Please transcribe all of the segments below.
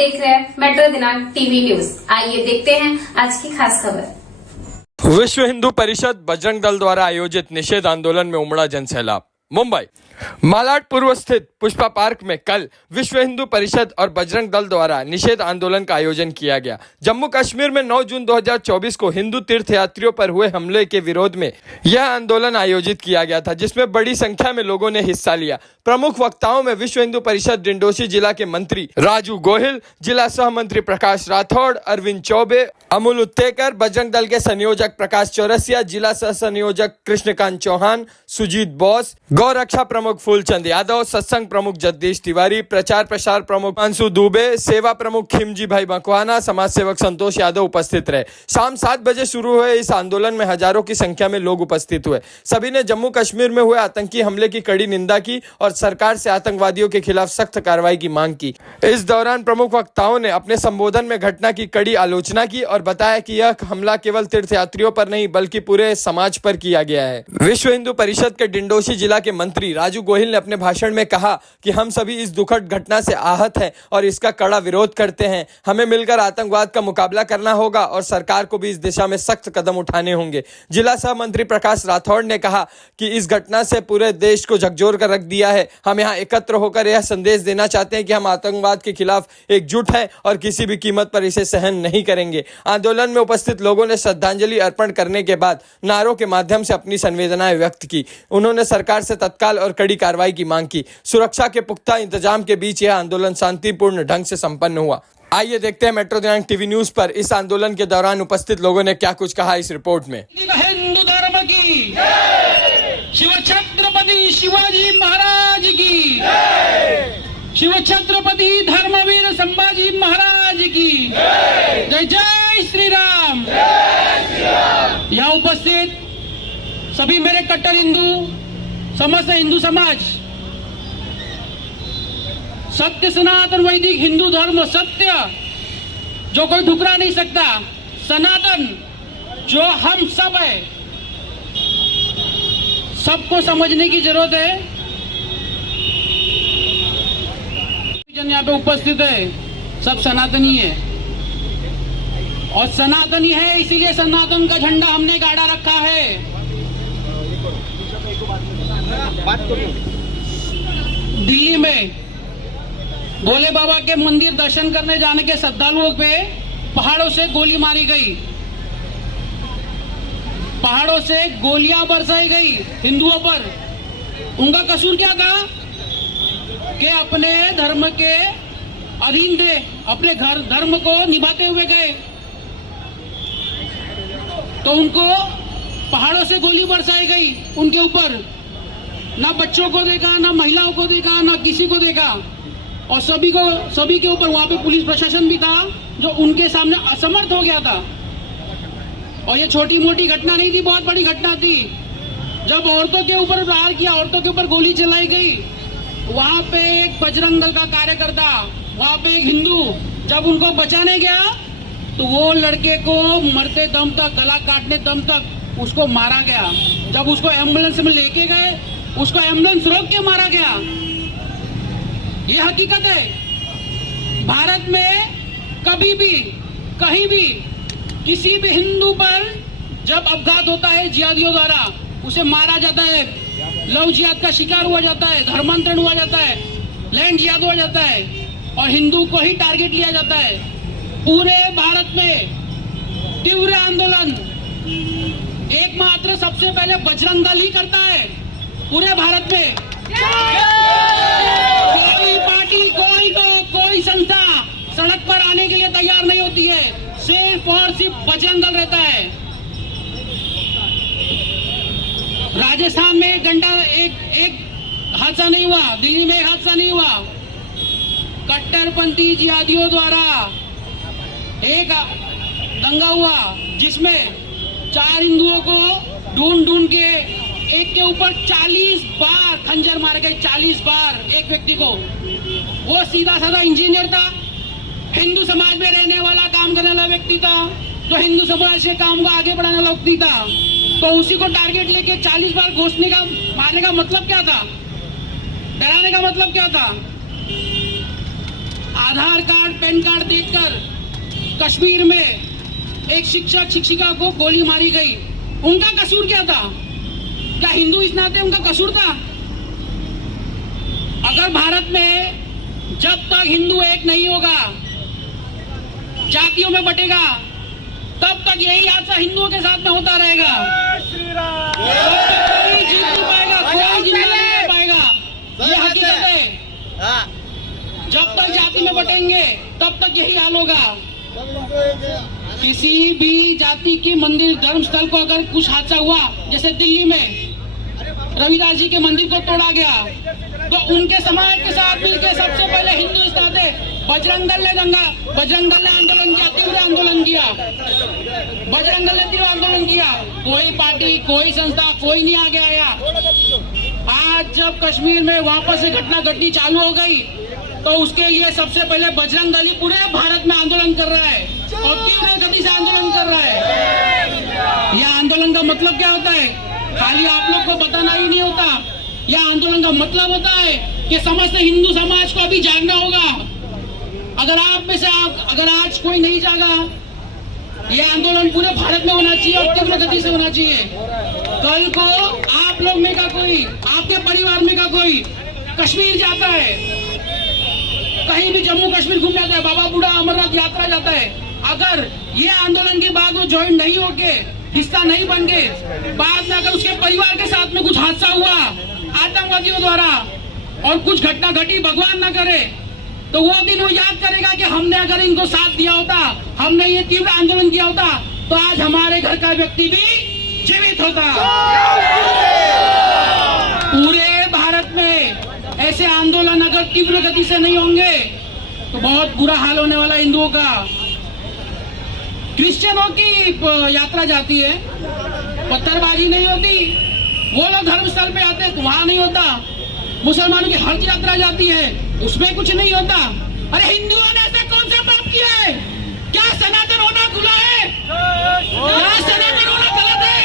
देख रहे हैं मेट्रो दिनांक टीवी न्यूज। आइए देखते हैं आज की खास खबर। विश्व हिंदू परिषद बजरंग दल द्वारा आयोजित निषेध आंदोलन में उमड़ा जनसैलाब। मुंबई मालाड पूर्व स्थित पुष्पा पार्क में कल विश्व हिंदू परिषद और बजरंग दल द्वारा निषेध आंदोलन का आयोजन किया गया। जम्मू कश्मीर में 9 जून 2024 को हिंदू तीर्थयात्रियों पर हुए हमले के विरोध में यह आंदोलन आयोजित किया गया था, जिसमें बड़ी संख्या में लोगों ने हिस्सा लिया। प्रमुख वक्ताओं में विश्व हिंदू परिषद डिंडोशी जिला के मंत्री राजू गोहिल, जिला सह मंत्री प्रकाश राठौड़, अरविंद चौबे, अमूल उत्तेकर, बजरंग दल के संयोजक प्रकाश चौरसिया, जिला सह संयोजक कृष्णकांत चौहान, सुजीत बोस, गौ रक्षा प्रमुख फूलचंद यादव, सत्संग प्रमुख जगदीश तिवारी, प्रचार प्रसार प्रमुख अंशु दुबे, सेवा प्रमुख खिमजी भाई मकवाना, समाज सेवक संतोष यादव उपस्थित रहे। शाम 7 बजे शुरू हुए इस आंदोलन में हजारों की संख्या में लोग उपस्थित हुए। सभी ने जम्मू कश्मीर में हुए आतंकी हमले की कड़ी निंदा की और सरकार से आतंकवादियों के खिलाफ सख्त कार्रवाई की मांग की। इस दौरान प्रमुख वक्ताओं ने अपने संबोधन में घटना की कड़ी आलोचना की और बताया कि यह हमला केवल तीर्थयात्रियों पर नहीं बल्कि पूरे समाज पर किया गया है। विश्व हिंदू परिषद के डिंडोशी जिला के मंत्री राजू गोहिल ने अपने भाषण में कहा कि हम सभी इस दुखद घटना से आहत हैं और इसका कड़ा विरोध करते हैं। हमें मिलकर आतंकवाद का मुकाबला करना होगा और सरकार को भी इस दिशा में सख्त कदम उठाने होंगे। जिला सह मंत्री प्रकाश राठौड़ ने कहा कि इस घटना से पूरे देश को झकझोर कर रख दिया है। हम यहाँ एकत्र होकर यह संदेश देना चाहते हैं कि हम आतंकवाद के खिलाफ एकजुट हैं और किसी भी कीमत पर इसे सहन नहीं करेंगे। आंदोलन में उपस्थित लोगों ने श्रद्धांजलि अर्पण करने के बाद नारों के माध्यम से अपनी संवेदनाएं व्यक्त की। उन्होंने सरकार से तत्काल और कड़ी कार्रवाई की मांग की। सुरक्षा के पुख्ता इंतजाम के बीच यह आंदोलन शांतिपूर्ण ढंग से संपन्न हुआ। आइए देखते हैं मेट्रो दिनांक टीवी न्यूज पर इस आंदोलन के दौरान उपस्थित लोगों ने क्या कुछ कहा इस रिपोर्ट में। हिंदू धर्म की शिव छत्रपति शिवाजी महाराज की, शिव छत्रपति धर्मवीर संभाजी महाराज की जय जय श्री राम। यहाँ उपस्थित सभी मेरे कट्टर हिंदू, समस्त हिंदू समाज, सत्य सनातन वैदिक हिंदू धर्म सत्य जो कोई ठुकरा नहीं सकता, सनातन जो हम सब है, सबको समझने की जरूरत है। जन यहाँ पे उपस्थित है सब सनातनी है और सनातनी है इसीलिए सनातन का झंडा हमने गाड़ा रखा है। दिल्ली में भोले बाबा के मंदिर दर्शन करने जाने के श्रद्धालुओं पे पहाड़ों से गोली मारी गई, पहाड़ों से गोलियां बरसाई गई हिंदुओं पर। उनका कसूर क्या था कि अपने धर्म के अधीन थे, अपने घर धर्म को निभाते हुए गए, तो उनको पहाड़ों से गोली बरसाई गई उनके ऊपर। ना बच्चों को देखा, ना महिलाओं को देखा, ना किसी को देखा और सभी के ऊपर वहां पे पुलिस प्रशासन भी था जो उनके सामने असमर्थ हो गया था। और ये छोटी मोटी घटना नहीं थी, बहुत बड़ी घटना थी। जब औरतों के ऊपर प्रहार किया, औरतों के ऊपर गोली चलाई गई, वहां पे एक बजरंग दल का कार्यकर्ता, वहां पे एक हिंदू जब उनको बचाने गया तो वो लड़के को मरते दम तक, गला काटने दम तक उसको मारा गया। जब उसको एम्बुलेंस में लेके गए, उसको एम्बुलेंस रोक के मारा गया। ये हकीकत है। भारत में कभी भी कहीं भी किसी भी हिंदू पर जब अपघात होता है जिहादियों द्वारा, उसे मारा जाता है, लव जिहाद का शिकार हुआ जाता है, धर्मांतरण हुआ जाता है, लैंड जिहाद हुआ जाता है और हिंदू को ही टारगेट लिया जाता है। पूरे भारत में तीव्र आंदोलन एकमात्र सबसे पहले बजरंग दल ही करता है पूरे भारत में। कोई पार्टी, कोई संस्था सड़क पर आने के लिए तैयार नहीं होती है, सिर्फ और सिर्फ बजरंग दल रहता है। राजस्थान में एक हादसा नहीं हुआ, दिल्ली में एक हादसा नहीं हुआ, कट्टरपंथी जिहादियों द्वारा एक दंगा हुआ जिसमें 4 हिंदुओं को ढूंढ के एक के ऊपर 40 बार खंजर मारे गए, 40 बार एक व्यक्ति को। वो सीधा साधा इंजीनियर था, हिंदू समाज में रहने वाला, काम करने वाला व्यक्ति था, जो हिंदू समाज के काम को आगे बढ़ाने वाला व्यक्ति था। तो उसी को टारगेट लेके 40 बार घोषणे का मारने का मतलब क्या था, डराने का मतलब क्या था? आधार कार्ड पैन कार्ड देखकर कश्मीर में एक शिक्षक शिक्षिका को गोली मारी गई, उनका कसूर क्या था? क्या हिंदू इस नाते उनका कसूर था? अगर भारत में जब तक हिंदू एक नहीं होगा, जातियों में बटेगा, तब तक यही हादसा हिंदुओं के साथ में होता रहेगा। कोई जीत नहीं पाएगा, कोई जिंदा नहीं रह पाएगा, ये हकीकत है। जब तक जाति में बटेंगे तब तक यही हाल होगा। किसी भी जाति की मंदिर धर्म स्थल को अगर कुछ हादसा हुआ, जैसे दिल्ली में रविदास जी के मंदिर को तोड़ा गया, तो उनके समाज के साथ मिलकर सबसे पहले हिंदू इस नाते बजरंग दल ने आंदोलन किया, तीव्र आंदोलन किया। बजरंग दल ने तीव्र आंदोलन किया। कोई पार्टी, कोई संस्था, कोई नहीं आगे आया। आज जब कश्मीर में वापस से घटना घटनी चालू हो गई, तो उसके लिए सबसे पहले बजरंग दल ही पूरे भारत में आंदोलन कर रहा है और तीव्र गति से आंदोलन कर रहा है। यह आंदोलन का मतलब क्या होता है? खाली आप लोग को बताना ही नहीं होता। यह आंदोलन का मतलब होता है कि समस्त हिंदू समाज को अभी जागना होगा। अगर आप में से अगर आज कोई नहीं जागा, यह आंदोलन पूरे भारत में होना चाहिए और तीव्र गति से होना चाहिए। कल को आप लोग में का कोई, आपके परिवार में का कोई कश्मीर जाता है, कहीं भी जम्मू कश्मीर घूम जाता है, बाबा बूढ़ा अमरनाथ यात्रा जाता है, अगर ये आंदोलन के बाद वो ज्वाइन नहीं होके, हिस्सा नहीं बन गए, बाद में अगर उसके परिवार के साथ में कुछ हादसा हुआ आतंकवादियों द्वारा और कुछ घटना घटी, भगवान ना करे, तो वो दिन वो याद करेगा कि हमने अगर इनको साथ दिया होता, हमने ये तीव्र आंदोलन किया होता, तो आज हमारे घर का व्यक्ति भी जीवित होता। पूरे भारत में ऐसे आंदोलन अगर तीव्र गति से नहीं होंगे तो बहुत बुरा हाल होने वाला हिंदुओं का। क्रिश्चियनों की यात्रा जाती है, पत्थरबाजी नहीं होती, वो लोग धर्म स्थल पे आते हैं तो वहां नहीं होता। मुसलमानों की हज यात्रा जाती है, उसमें कुछ नहीं होता। अरे हिंदुओं ने ऐसा कौन सा पाप किया है? क्या सनातन होना गुनाह है? क्या सनातन होना गलत है?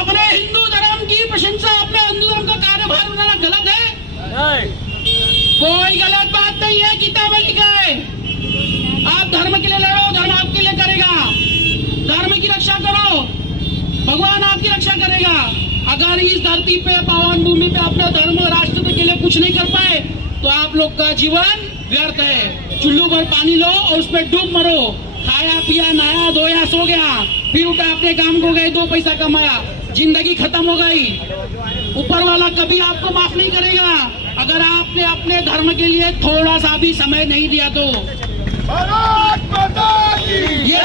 अपने हिंदू धर्म की प्रशंसा, अपने हिंदू धर्म का कार्यभार बनाना गलत है? कोई गलत बात नहीं है, गीता में लिखा है आप धर्म के लिए लड़ो, धर्म आपके लिए करेगा। धर्म की रक्षा करो, भगवान आपकी रक्षा करेगा। अगर इस धरती पे, पावन भूमि पे अपने धर्म और राष्ट्र के लिए कुछ नहीं कर पाए तो आप लोग का जीवन व्यर्थ है। चुल्लू भर पानी लो और उसमें डूब मरो। खाया पिया नहाया धोया सो गया, फिर उठा अपने काम को गए, 2 पैसा कमाया, जिंदगी खत्म हो गई। ऊपर वाला कभी आपको माफ नहीं करेगा अगर आपने अपने धर्म के लिए थोड़ा सा भी समय नहीं दिया तो। ये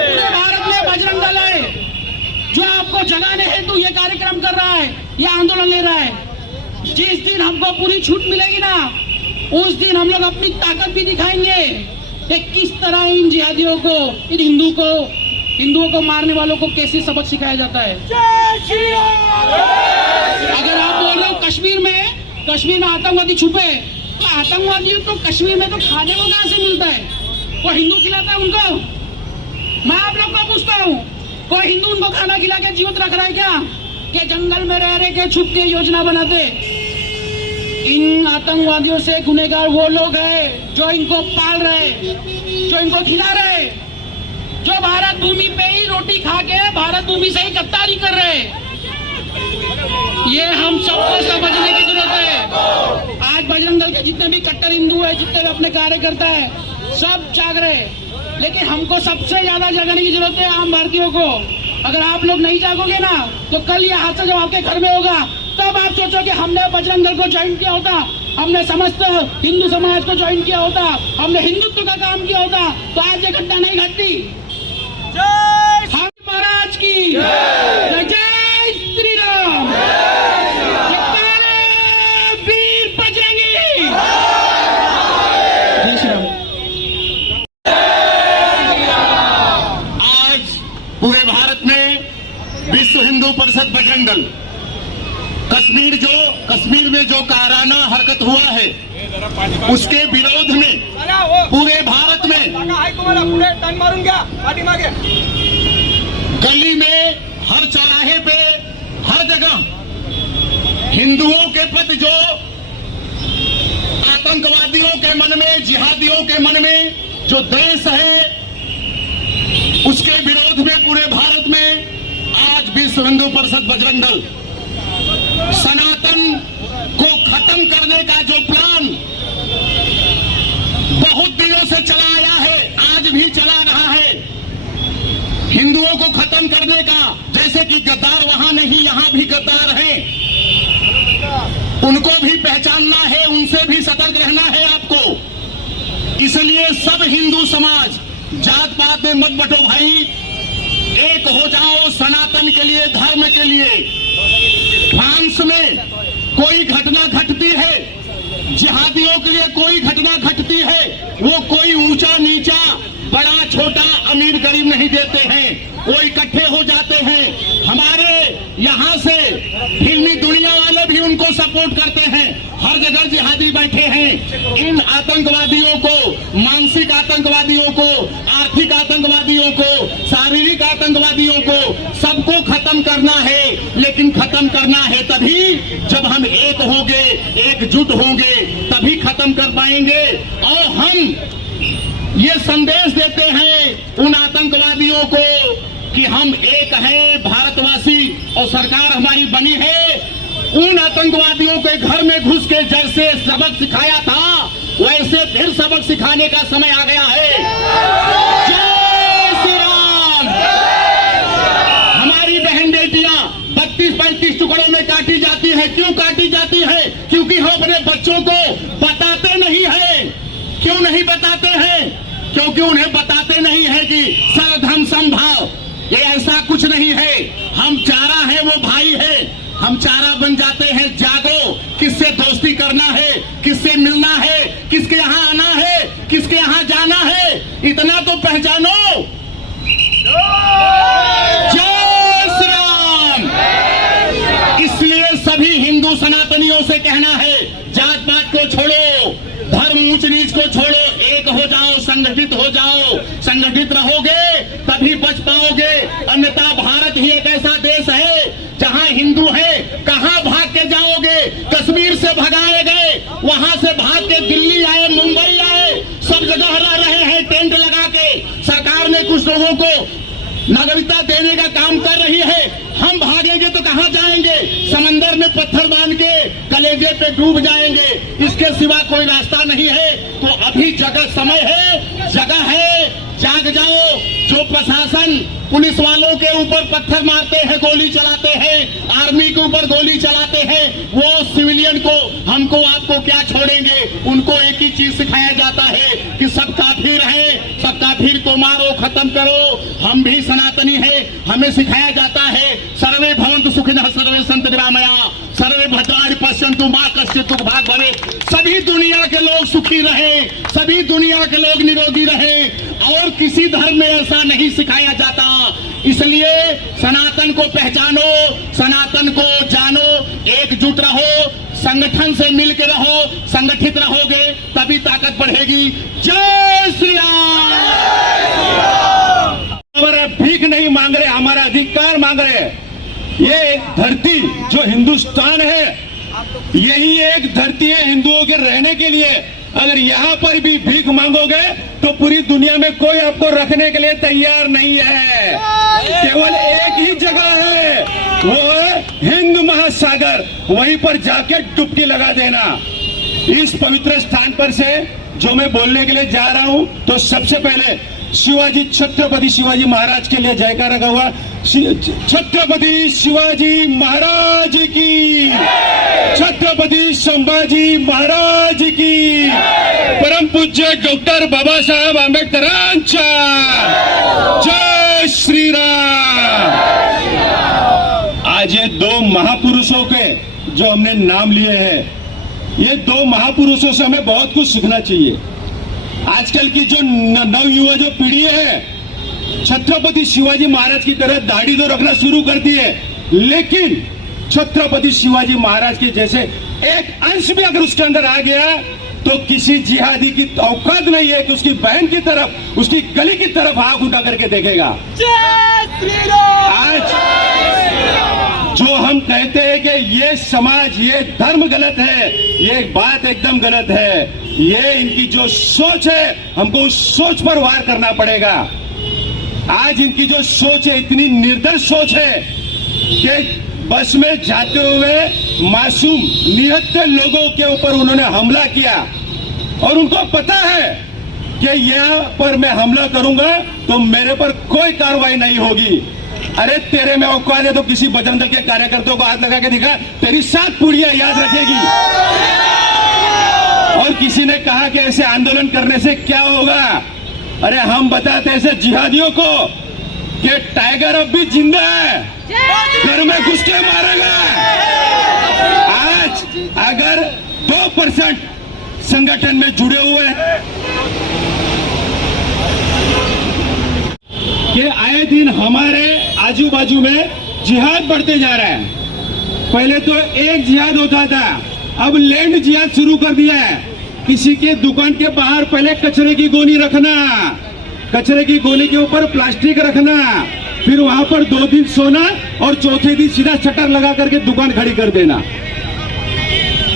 पूरे भारत में बजरंग दल है जो आपको जगाने हेतु ये कार्यक्रम कर रहा है, ये आंदोलन ले रहा है। जिस दिन हमको पूरी छूट मिलेगी ना, उस दिन हम लोग अपनी ताकत भी दिखाएंगे कि किस तरह इन जिहादियों को, इन हिंदुओं को मारने वालों को कैसे सबक सिखाया जाता है। अगर आप बोल रहे हो कश्मीर में आतंकवादी छुपे, तो आतंकवादी तो कश्मीर में तो खाने को कहां से मिलता है? कोई हिंदू खिलाता है उनको? मैं आप लोग को पूछता हूँ, कोई हिंदू उनको खाना खिला के जीवित रख रहा है क्या? कि जंगल में रह रहे के छुप के योजना बनाते? इन आतंकवादियों से गुनहगार वो लोग हैं जो इनको पाल रहे, जो इनको खिला रहे, जो भारत भूमि पे ही रोटी खा के भारत भूमि से ही गद्दारी कर रहे। ये हम सबको समझने की जरूरत है। आज बजरंग दल के जितने भी कट्टर हिंदू है, जितने भी अपने कार्यकर्ता है, सब जाग रहे, लेकिन हमको सबसे ज्यादा जगाने की जरूरत है आम भारतीयों को। अगर आप लोग नहीं जागोगे ना, तो कल ये हादसा जब आपके घर में होगा, तब आप सोचो कि हमने बजरंग दल को ज्वाइन किया होता, हमने समस्त हिंदू समाज को ज्वाइन किया होता, हमने हिंदुत्व का काम किया होता, तो आज ये घटना नहीं घटती। हम महाराज की जय, जय श्री राम, वीर बजरंगी, जय श्री राम। आज पूरे भारत में विश्व हिंदू परिषद बजरंग दल कश्मीर में जो कायराना हरकत हुआ है, उसके विरोध में पूरे भारत में गली में, हर चौराहे पे, हर जगह हिंदुओं के प्रति जो आतंकवादियों के मन में, जिहादियों के मन में जो द्वेष है, उसके विरोध में पूरे भारत में आज विश्व हिंदू परिषद बजरंग दल सनातन को खत्म करने का जो प्लान बहुत दिनों से चला आया है, आज भी चला रहा है, हिंदुओं को खत्म करने का। जैसे कि गद्दार वहां नहीं, यहां भी गद्दार हैं, उनको भी पहचानना है, उनसे भी सतर्क रहना है आपको। इसलिए सब हिंदू समाज जात पात में मत बटो भाई, एक हो जाओ सनातन के लिए, धर्म के लिए। फ्रांस में कोई घटना घटती है, जिहादियों के लिए कोई घटना घटती है, वो कोई ऊंचा नीचा, बड़ा छोटा, अमीर गरीब नहीं देते हैं, वो इकट्ठे हो जाते हैं। हमारे यहां से फिल्मी दुनिया वाले भी उनको सपोर्ट करते हैं, हर जगह जिहादी बैठे हैं। इन आतंकवादियों को, मानसिक आतंकवादियों को, आर्थिक आतंकवादियों को, शारीरिक आतंकवादियों को, सबको खत्म करना है। लेकिन खत्म करना है तभी जब हम एक होंगे, एकजुट होंगे, तभी खत्म कर पाएंगे। और हम ये संदेश देते हैं उन आतंकवादियों को कि हम एक हैं, भारतवासी, और सरकार हमारी बनी है। उन आतंकवादियों के घर में घुस के जैसे सबक सिखाया था, वैसे फिर सबक सिखाने का समय आ गया है। जय श्री राम। हमारी बहन बेटियां 32-35 टुकड़ों में काटी जाती है। क्यों काटी जाती है? क्योंकि हम अपने बच्चों को बताते नहीं है। क्यों नहीं बताते हैं? क्योंकि उन्हें बताते नहीं है कि सर्वधर्म समभाव, ये ऐसा कुछ नहीं है। हम चारा है, वो भाई है, हम चारा बन जाते हैं। जागो, किससे दोस्ती करना है, किससे मिलना है, किसके यहाँ आना है, किसके यहाँ जाना है, इतना तो पहचानो। जय श्री राम। इसलिए सभी हिंदू सनातनियों से कहना है, जात पात को छोड़ो, धर्म ऊंच नीच को छोड़ो, एक हो जाओ, संगठित हो जाओ। संगठित रहोगे तभी बच पाओगे, अन्यथा भारत ही एक ऐसा देश है जहां हिंदू है, कहां भाग के जाओगे? कश्मीर से भगाए गए, वहां से भाग के दिल्ली आए, मुंबई आए, सब जगह रह रहे हैं टेंट लगा के। सरकार ने कुछ लोगों को नागरिकता देने का काम कर रही है। हम भागेंगे तो कहां जाएंगे? समंदर में पत्थर बांध के कलेजे पे डूब जाएंगे, इसके सिवा कोई रास्ता नहीं है। तो अभी समय है, जगह है, जाग जाओ। जो प्रशासन पुलिस वालों के ऊपर पत्थर मारते हैं, गोली चलाते हैं, आर्मी के ऊपर गोली चलाते हैं, वो सिविलियन को, हमको आपको क्या छोड़ेंगे? उनको एक ही चीज सिखाया जाता है कि सब काफिर हैं, सब काफिर को मारो, खत्म करो। हम भी सनातनी है, हमें सिखाया जाता है सर्वे भवन्तु सुखिनः, सर्वे सन्तु निरामया, सर्वे भद्राणि पश्यन्तु मा कश्चित् दुःख भाग् भवेत्। सभी दुनिया के लोग सुखी रहे, सभी दुनिया के लोग निरोगी रहे, और किसी धर्म में ऐसा नहीं सिखाया जाता। इसलिए सनातन को पहचानो, सनातन को जानो, एकजुट रहो, संगठन से मिल के रहो, संगठित रहोगे तभी ताकत बढ़ेगी। जय श्री राम। हमारा भीख नहीं मांग रहे, हमारा अधिकार मांग रहे हैं। ये धरती जो हिंदुस्तान है, यही एक धरती है हिंदुओं के रहने के लिए। अगर यहाँ पर भी भीख मांगोगे तो पूरी दुनिया में कोई आपको रखने के लिए तैयार नहीं है। केवल एक ही जगह है, वो है हिंद महासागर, वहीं पर जाके डुबकी लगा देना। इस पवित्र स्थान पर से जो मैं बोलने के लिए जा रहा हूं, तो सबसे पहले शिवाजी, छत्रपति शिवाजी महाराज के लिए जयकारा हुआ। छत्रपति शिवाजी महाराज की, छत्रपति संभाजी महाराज की, परम पूज्य डॉक्टर बाबासाहेब आंबेडकरांच्या जय श्री राम। आज ये दो महापुरुषों के जो हमने नाम लिए हैं, ये दो महापुरुषों से हमें बहुत कुछ सीखना चाहिए। आजकल की जो नवयुवा जो पीढ़ी है, छत्रपति शिवाजी महाराज की तरह दाढ़ी तो रखना शुरू कर दी है, लेकिन छत्रपति शिवाजी महाराज के जैसे एक अंश भी अगर उसके अंदर आ गया तो किसी जिहादी की औकात नहीं है कि उसकी बहन की तरफ, उसकी गली की तरफ आंख उठा करके देखेगा। जो हम कहते हैं कि ये समाज, ये धर्म गलत है, ये बात एकदम गलत है। ये इनकी जो सोच है, हमको उस सोच पर वार करना पड़ेगा। आज इनकी जो सोच है, इतनी निर्दयी सोच है कि बस में जाते हुए मासूम निहत्थे लोगों के ऊपर उन्होंने हमला किया और उनको पता है कि यहाँ पर मैं हमला करूंगा तो मेरे पर कोई कार्रवाई नहीं होगी। अरे तेरे में औकात है तो किसी बजरंग दल के कार्यकर्ताओं को हाथ लगा के दिखा, तेरी 7 पुड़ियां याद रखेगी। और किसी ने कहा कि ऐसे आंदोलन करने से क्या होगा? अरे हम बताते ऐसे जिहादियों को कि टाइगर अब भी जिंदा है, घर में घुस के मारेगा। आज अगर 2% संगठन में जुड़े हुए हैं कि आए दिन हमारे आजू बाजू में जिहाद बढ़ते जा रहा है। पहले तो एक जिहाद होता था, अब लैंड जिहाद शुरू कर दिया है। किसी के दुकान के बाहर पहले कचरे की गोनी रखना, कचरे की गोनी के ऊपर प्लास्टिक रखना, फिर वहां पर 2 दिन सोना और चौथे दिन सीधा शटर लगा करके दुकान खड़ी कर देना।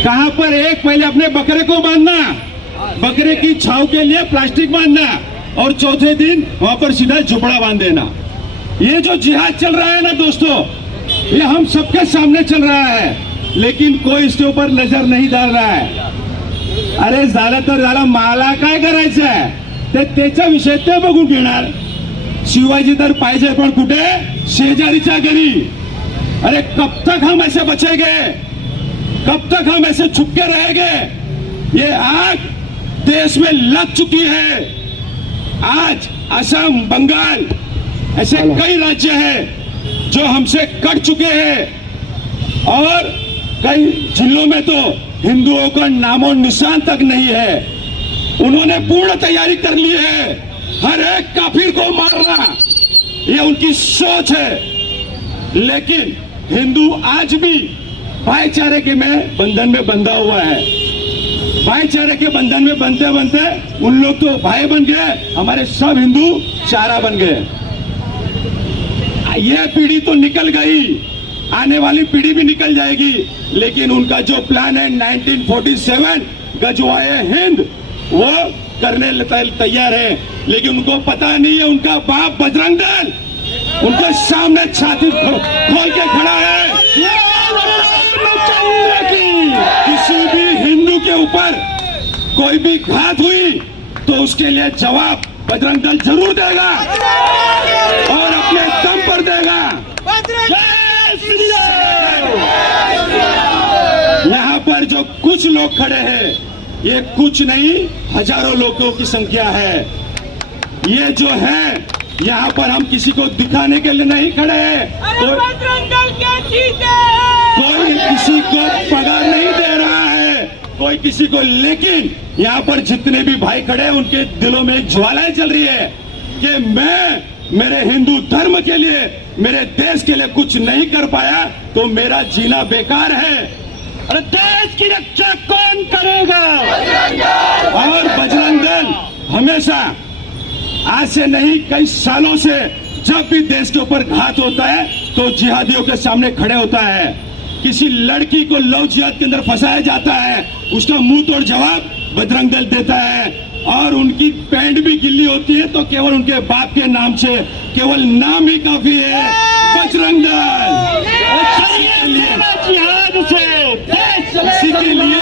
कहां पर एक पहले अपने बकरे को बांधना, बकरे की छाव के लिए प्लास्टिक बांधना और चौथे दिन वहां पर सीधा झुपड़ा बांध देना। ये जो जिहाद चल रहा है ना दोस्तों, ये हम सबके सामने चल रहा है, लेकिन कोई इसके ऊपर नजर नहीं डाल रहा है। अरे झालं तर झालं, मला काय करायचं आहे ते त्याचा विषय ते बघून घेणार। शिवाजी तर पाहिजे पण कुठे? शेजारीच्या घरी। अरे कब तक हम ऐसे बचेंगे? कब तक हम ऐसे छुप के रहेंगे? ये आग देश में लग चुकी है। आज असम, बंगाल ऐसे कई राज्य हैं जो हमसे कट चुके हैं और कई जिलों में तो हिंदुओं का नामो निशान तक नहीं है। उन्होंने पूर्ण तैयारी कर ली है हर एक काफिर को मारना, ये उनकी सोच है। लेकिन हिंदू आज भी भाईचारे के में बंधन में बंधा हुआ है। भाईचारे के बंधन में बनते बनते उन लोग तो भाई बन गए, हमारे सब हिंदू चारा बन गए। ये पीढ़ी तो निकल गई, आने वाली पीढ़ी भी निकल जाएगी, लेकिन उनका जो प्लान है 1947 गजवाए हिंद, वो करने तैयार है। लेकिन उनको पता नहीं है उनका बाप बजरंग दल उनके सामने छाती खोल के खड़ा है। किसी भी हिंदू के ऊपर कोई भी घात हुई तो उसके लिए जवाब बजरंग दल जरूर देगा और अपने दम पर देगा। यहाँ पर जो कुछ लोग खड़े हैं, ये कुछ नहीं हजारों लोगों की संख्या है। ये जो है यहाँ पर हम किसी को दिखाने के लिए नहीं खड़े हैं। कोई किसी को पगार नहीं दे रहा है, कोई किसी को, लेकिन यहाँ पर जितने भी भाई खड़े हैं उनके दिलों में ज्वालाएं जल रही है कि मैं मेरे हिंदू धर्म के लिए, मेरे देश के लिए कुछ नहीं कर पाया तो मेरा जीना बेकार है। अरे देश की रक्षा कौन करेगा? और बजरंग दल हमेशा, आज से नहीं कई सालों से, जब भी देश के ऊपर घात होता है तो जिहादियों के सामने खड़े होता है। किसी लड़की को लव जिहाद के अंदर फंसाया जाता है, उसका मुंह तोड़ जवाब बजरंग दल देता है। और उनकी पैंट भी गिल्ली होती है तो केवल उनके बाप के नाम से, केवल नाम ही काफी है, बजरंग दल। इसी के लिए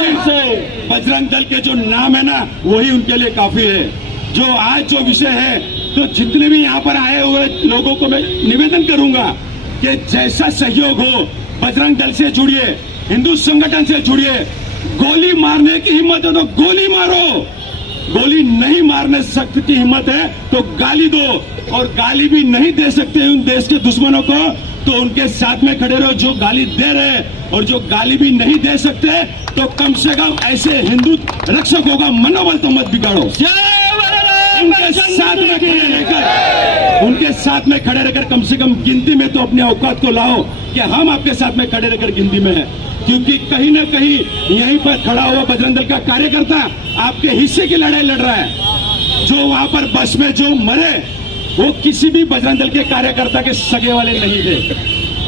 बजरंग दल के जो नाम है ना, वही उनके लिए काफी है। जो आज जो विषय है, तो जितने भी यहाँ पर आए हुए लोगों को मैं निवेदन करूंगा कि जैसा सहयोग हो बजरंग दल से जुड़िए, हिंदू संगठन से जुड़िए। गोली मारने की हिम्मत है तो गोली मारो, गोली नहीं मारने सकते की हिम्मत है तो गाली दो, और गाली भी नहीं दे सकते उन देश के दुश्मनों को तो उनके साथ में खड़े रहो जो गाली दे रहे हैं। और जो गाली भी नहीं दे सकते तो कम से कम ऐसे हिंदू रक्षकों का मनोबल तो मत बिगाड़ो। उनके साथ में खड़े रहकर, उनके साथ में खड़े रहकर कम से कम गिनती में तो अपने औकात को लाओ कि हम आपके साथ में खड़े रहकर गिनती में हैं। क्योंकि कहीं ना कहीं यहीं पर खड़ा हुआ बजरंग दल का कार्यकर्ता आपके हिस्से की लड़ाई लड़ रहा है। जो वहां पर बस में जो मरे वो किसी भी बजरंग दल के कार्यकर्ता के सगे वाले नहीं थे।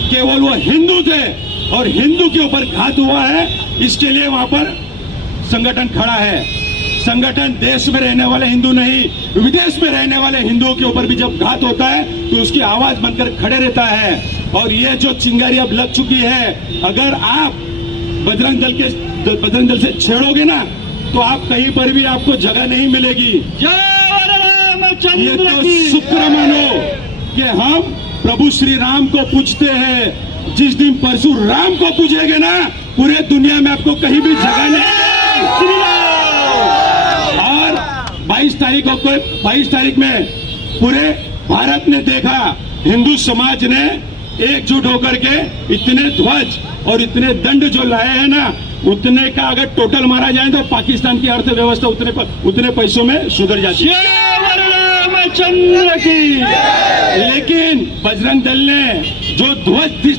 केवल वो हिंदू थे और हिंदू के ऊपर घात हुआ है, इसके लिए वहां पर संगठन खड़ा है। संगठन देश में रहने वाले हिंदू नहीं, विदेश में रहने वाले हिंदुओं के ऊपर भी जब घात होता है तो उसकी आवाज बनकर खड़े रहता है। और ये जो चिंगारी अब लग चुकी है, अगर आप बजरंग दल से छेड़ोगे ना तो आप कहीं पर भी आपको जगह नहीं मिलेगी। ये तो शुक्र मानो कि हम प्रभु श्री राम को पूजते हैं। जिस दिन परशुराम को पूजेंगे ना, पूरे दुनिया में आपको कहीं भी जगह नहीं। और 22 तारीख में पूरे भारत ने देखा, हिंदू समाज ने एकजुट होकर के इतने ध्वज और इतने दंड जो लाए हैं ना, उतने का अगर टोटल मारा जाए तो पाकिस्तान की अर्थव्यवस्था उतने पैसों में सुधर जाती है। चंद्र की। लेकिन बजरंग दल ने जो ध्वज जिस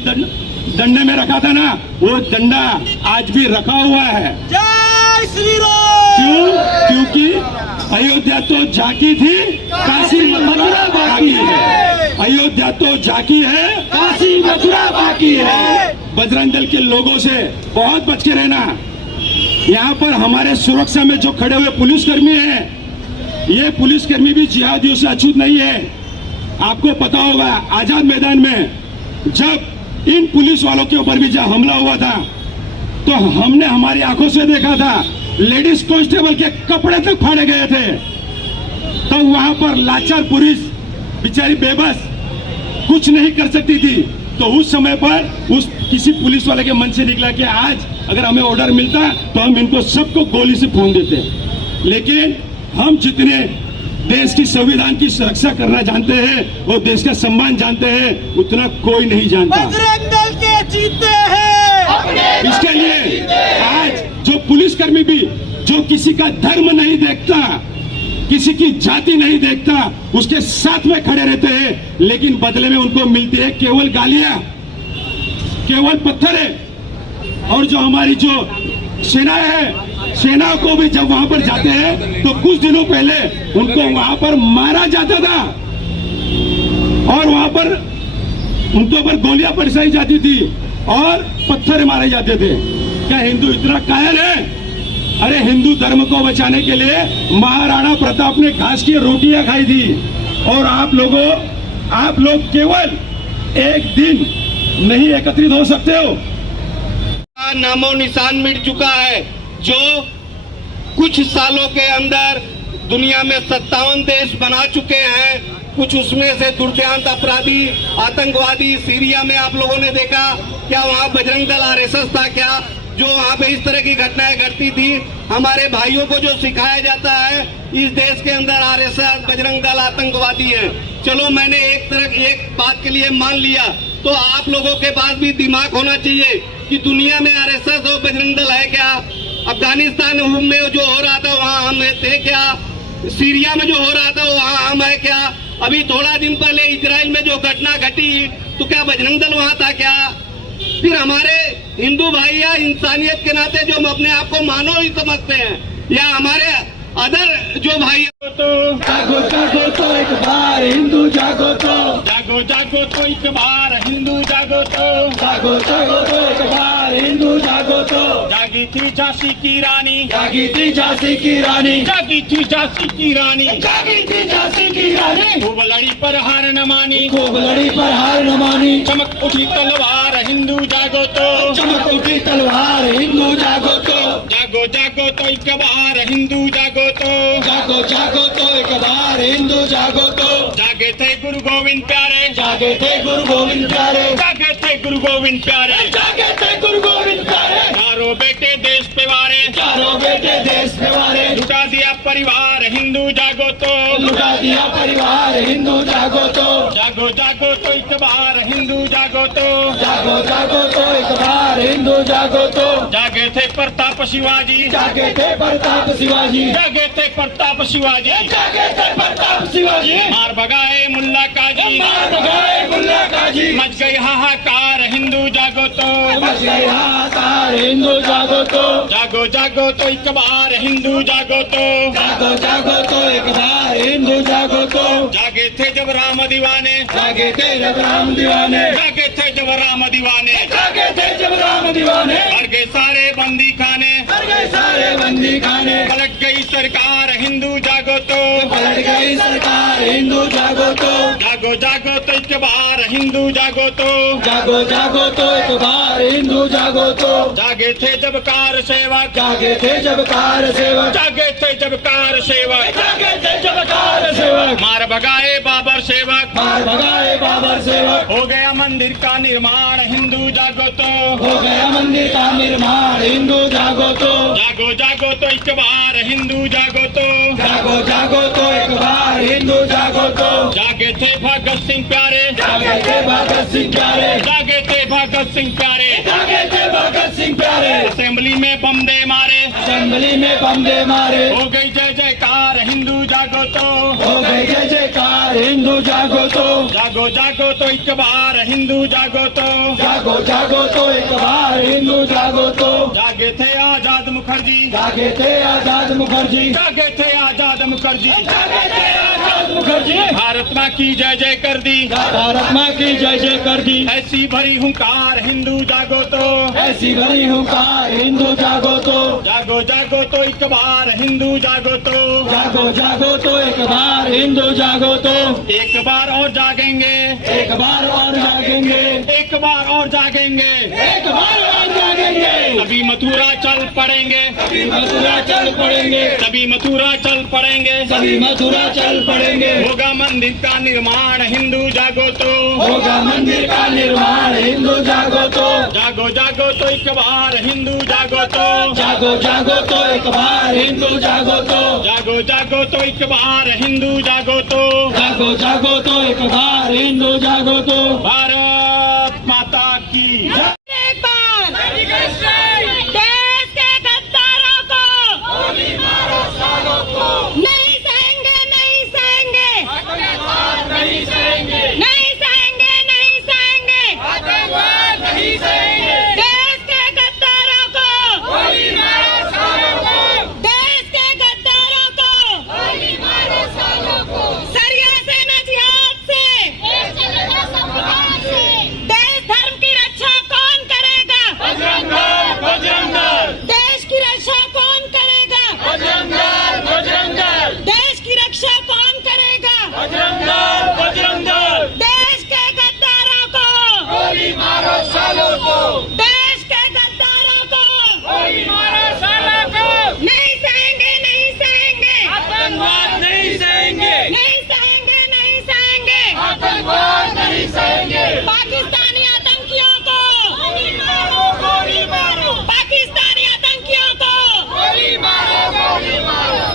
डंडे में रखा था ना, वो डंडा आज भी रखा हुआ है। जय श्री राम। क्यों? क्योंकि अयोध्या तो झांकी थी, काशी मथुरा बाकी है। अयोध्या तो झांकी है, काशी मथुरा बाकी है। बजरंग दल के लोगों से बहुत बच के रहना। यहाँ पर हमारे सुरक्षा में जो खड़े हुए पुलिसकर्मी हैं, ये पुलिसकर्मी भी जिहादियों से अछूत नहीं है। आपको पता होगा, आजाद मैदान में जब इन पुलिस वालों के ऊपर भी जब हमला हुआ था तो हमने हमारी आंखों से देखा था, लेडीज कांस्टेबल के कपड़े तक फाड़े गए थे। तो वहां पर लाचार पुलिस बेचारी बेबस कुछ नहीं कर सकती थी। तो उस समय पर उस किसी पुलिस वाले के मन से निकला कि आज अगर हमें ऑर्डर मिलता तो हम इनको सबको गोली से फूंक देते। लेकिन हम जितने देश की संविधान की सुरक्षा करना जानते हैं और देश का सम्मान जानते हैं, उतना कोई नहीं जानता। बजरंग दल के जीते हैं। इसके लिए आज जो पुलिसकर्मी भी जो किसी का धर्म नहीं देखता, किसी की जाति नहीं देखता, उसके साथ में खड़े रहते हैं, लेकिन बदले में उनको मिलती है केवल गालियां, केवल पत्थर है। और जो हमारी जो सेना है, सेना को भी जब वहां पर जाते हैं तो कुछ दिनों पहले उनको वहां पर मारा जाता था और वहां पर उनके ऊपर गोलियां बरसाई जाती थी और पत्थर मारे जाते थे। क्या हिंदू इतना कायल है? अरे हिंदू धर्म को बचाने के लिए महाराणा प्रताप ने घास की रोटियां खाई थी। और आप लोग केवल एक दिन नहीं एकत्रित हो सकते हो। नामो निशान मिट चुका है। जो कुछ सालों के अंदर दुनिया में 57 देश बना चुके हैं, कुछ उसमें से दुर्दांत अपराधी आतंकवादी सीरिया में आप लोगों ने देखा, क्या वहां बजरंग दल आरएसएस था क्या? जो वहां पे इस तरह की घटनाएं घटती थी, हमारे भाइयों को जो सिखाया जाता है इस देश के अंदर आरएसएस बजरंग दल आतंकवादी है। चलो मैंने एक बात के लिए मान लिया, तो आप लोगों के पास भी दिमाग होना चाहिए कि दुनिया में आरएसएस और बजरंग दल है क्या? अफगानिस्तान में जो हो रहा था वहाँ हम थे क्या? सीरिया में जो हो रहा था वहाँ हम है क्या? अभी थोड़ा दिन पहले इजराइल में जो घटना घटी तो क्या बजरंग दल वहाँ था क्या? फिर हमारे हिंदू भाई या इंसानियत के नाते जो हम अपने आप को मानव ही समझते हैं, या हमारे अदर जो भाई जागो जागो तो एक बार हिंदू जागो तो, जागो जागो तो एक बार हिंदू जागो तो, जागो जागो तो एक बार हिंदू जागो तो। जागी थी झांसी की रानी, जागी थी झांसी की रानी, जागी थी झांसी की रानी, जागी थी झांसी की रानी। खूब लड़ी पर हार न मानी, खूब लड़ी पर हार न मानी। चमक उठी तलवार हिंदू जागो तो, चमक उठी तलवार हिंदू जागो तो। जागो जागो तो एक बार हिंदू जागो तो, जागो जागो तो एक बार हिंदू जागो तो। जागे थे गुरु गोविंद प्यारे, जागे थे गुरु गोविंद प्यारे, जागे थे गुरु गोविंद प्यारे, जागे थे गुरु गोविंद प्यारे। चारों बेटे देश पे वारे, चारों बेटे देश पे वारे। लुटा दिया परिवार हिंदू जागो तो, लुटा दिया परिवार हिंदू जागो तो। जागो जागो तो एक बार हिंदू जागो तो, जागो जागो तो एक बार हिंदू जागो तो। जागे थे प्रताप शिवाजी, जागे थे प्रताप शिवाजी, जागे थे प्रताप शिवाजी, जागे थे प्रताप शिवाजी। मार भगाए मुल्ला काजी, मार भगाए मुल्ला काजी। मच गई हाहाकार हिंदू जागो तो हिंदू जागो तो जागो जागो तो एक बार हिंदू जागो तो जागो तो एक बार हिंदू जागो तो जागे थे जब राम दीवाने जागे थे जब राम दीवाने जागे थे जब राम दीवाने जागे थे जब राम दीवाने भर गए सारे बंदी खाने भर गए सारे बंदी खाने पलट गई सरकार हिंदू जागो तो पलट गई सरकार हिंदू जागो तो जागो जागो तो एक बार हिंदू जागो तो जागो जागो तो एक बार हिंदू जागो तो जागे थे जब कार सेवक जागे थे जब कार सेवक जागे थे जब कार सेवक जागे थे जब कार सेवक मार भगाए बाबर सेवक मार भगाए बाबर सेवक हो गया मंदिर का निर्माण हिंदू जागो तो हो गया मंदिर का निर्माण हिंदू जागो तो जागो जागो तो एक बार हिंदू जागो तो जागो जागो तो एक बार हिंदू जागो तो जागे थे भगत सिंह प्यारे जागे थे भगत सिंह प्यारे जागे थे भगत सिंह प्यारे जागे थे भगत सिंह प्यारे असेंबली में बम दे मारे असेंबली में बम दे मारे हो गई जय जयकार हिंदू जागो तो हो गई जय जयकार हिंदू जागो तो जागो जागो तो एक बार हिंदू जागो तो जागो जागो तो एक बार हिंदू जागो तो जागे थे आजाद मुखर्जी जागे थे आजाद मुखर्जी जागे थे आजाद मुखर्जी जागे थे आजाद मुखर्जी भारत माँ की जय जय कर दी भारत माँ की जय जय कर दी ऐसी भरी हुंकार हिंदू जागो तो ऐसी भरी हुंकार हिंदू जागो तो जागो जागो तो एक बार हिंदू जागो तो जागो जागो तो एक बार हिंदू जागो तो एक बार और जागेंगे एक बार और जागेंगे एक बार और जागेंगे एक बार और जागेंगे अभी मथुरा चल पड़ेंगे मथुरा चल पड़ेंगे सभी मथुरा चल पड़ेंगे सभी मथुरा चल पड़ेंगे होगा मंदिर का निर्माण हिंदू जागो तो होगा मंदिर का निर्माण हिंदू जागो तो जागो जागो तो एक बार हिंदू जागो तो जागो जागो तो एक बार हिंदू जागो तो जागो जागो तो एक बार हिंदू जागो तो जागो जागो तो एक बार हिंदू जागो तो भारत माता की एक बार देश के गद्दारों को नहीं सहेंगे नहीं सहेंगे नहीं सहेंगे नहीं सहेंगे देश के गद्दारों को देश के गद्दारों को सरिया से न जिहाद से देश धर्म की रक्षा कौन करेगा देश की रक्षा कौन करेगा देश की रक्षा कौन करेगा देश के गद्दारों को देश के गद्दारों को नहीं सहेंगे नहीं सहेंगे नहीं सहेंगे नहीं सहेंगे पाकिस्तानी आतंकियों को पाकिस्तानी आतंकियों को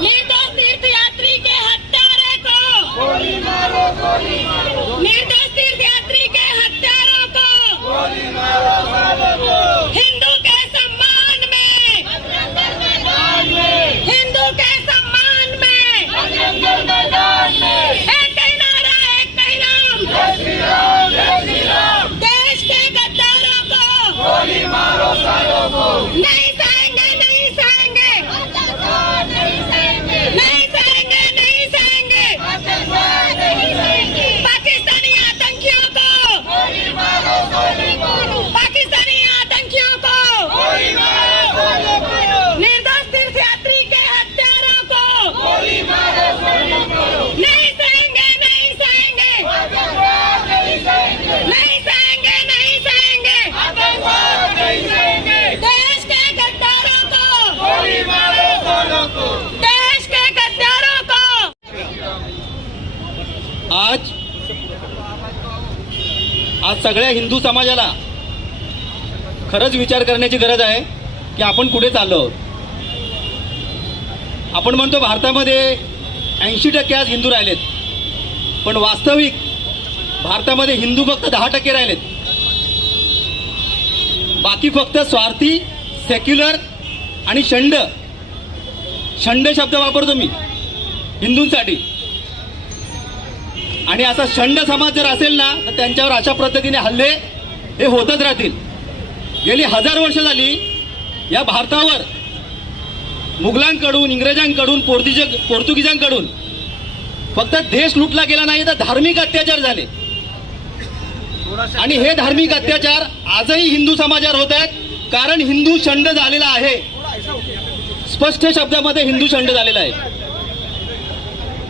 निर्दोष तीर्थयात्री के हत्यारे को निर्दोष तीर्थयात्री के हत्यारों को हिंदू के सम्मान में हिंदू के सम्मान में एक ही नारा एक ही नाम देश के गद्दारों को नहीं सहेंगे नहीं सहेंगे नहीं सहेंगे नहीं सहेंगे पाकिस्तानी आतंकियों को पाकिस्तानी आतंकियों को निर्दोष तीर्थयात्री के हत्यारों को नहीं सहेंगे नहीं सहेंगे नहीं सहेंगे देश के गद्दारों को देश के गद्दारों को आज सगळ्या हिंदू समाजाला खरंच विचार करण्याची गरज आहे की आपण कुठे चाललो आहोत. आपण म्हणतो भारतामध्ये 80% आज हिंदू राहिलेत, पण वास्तविक भारतामध्ये हिंदू फक्त 10% राहिलेत. बाकी फक्त स्वार्थी, सेक्युलर आणि षंड शब्द वापरतो मी हिंदूंसाठी. आणि असा षंड समाज जर असेल ना तर त्यांच्यावर अशा पद्धतीने हल्ले हे होतच राहतील. गेली 1000 वर्ष झाली या भारतावर मुघलांकडून, इंग्रजांकडून, पोर्तुगीजांकडून फक्त देश लुटला गेला नाही तर धार्मिक अत्याचार झाले. आणि हे धार्मिक अत्याचार आजही हिंदू समाजावर होत आहेत, कारण हिंदू शंड झालेला आहे. स्पष्ट शब्दामध्ये हिंदू शंड झालेला आहे.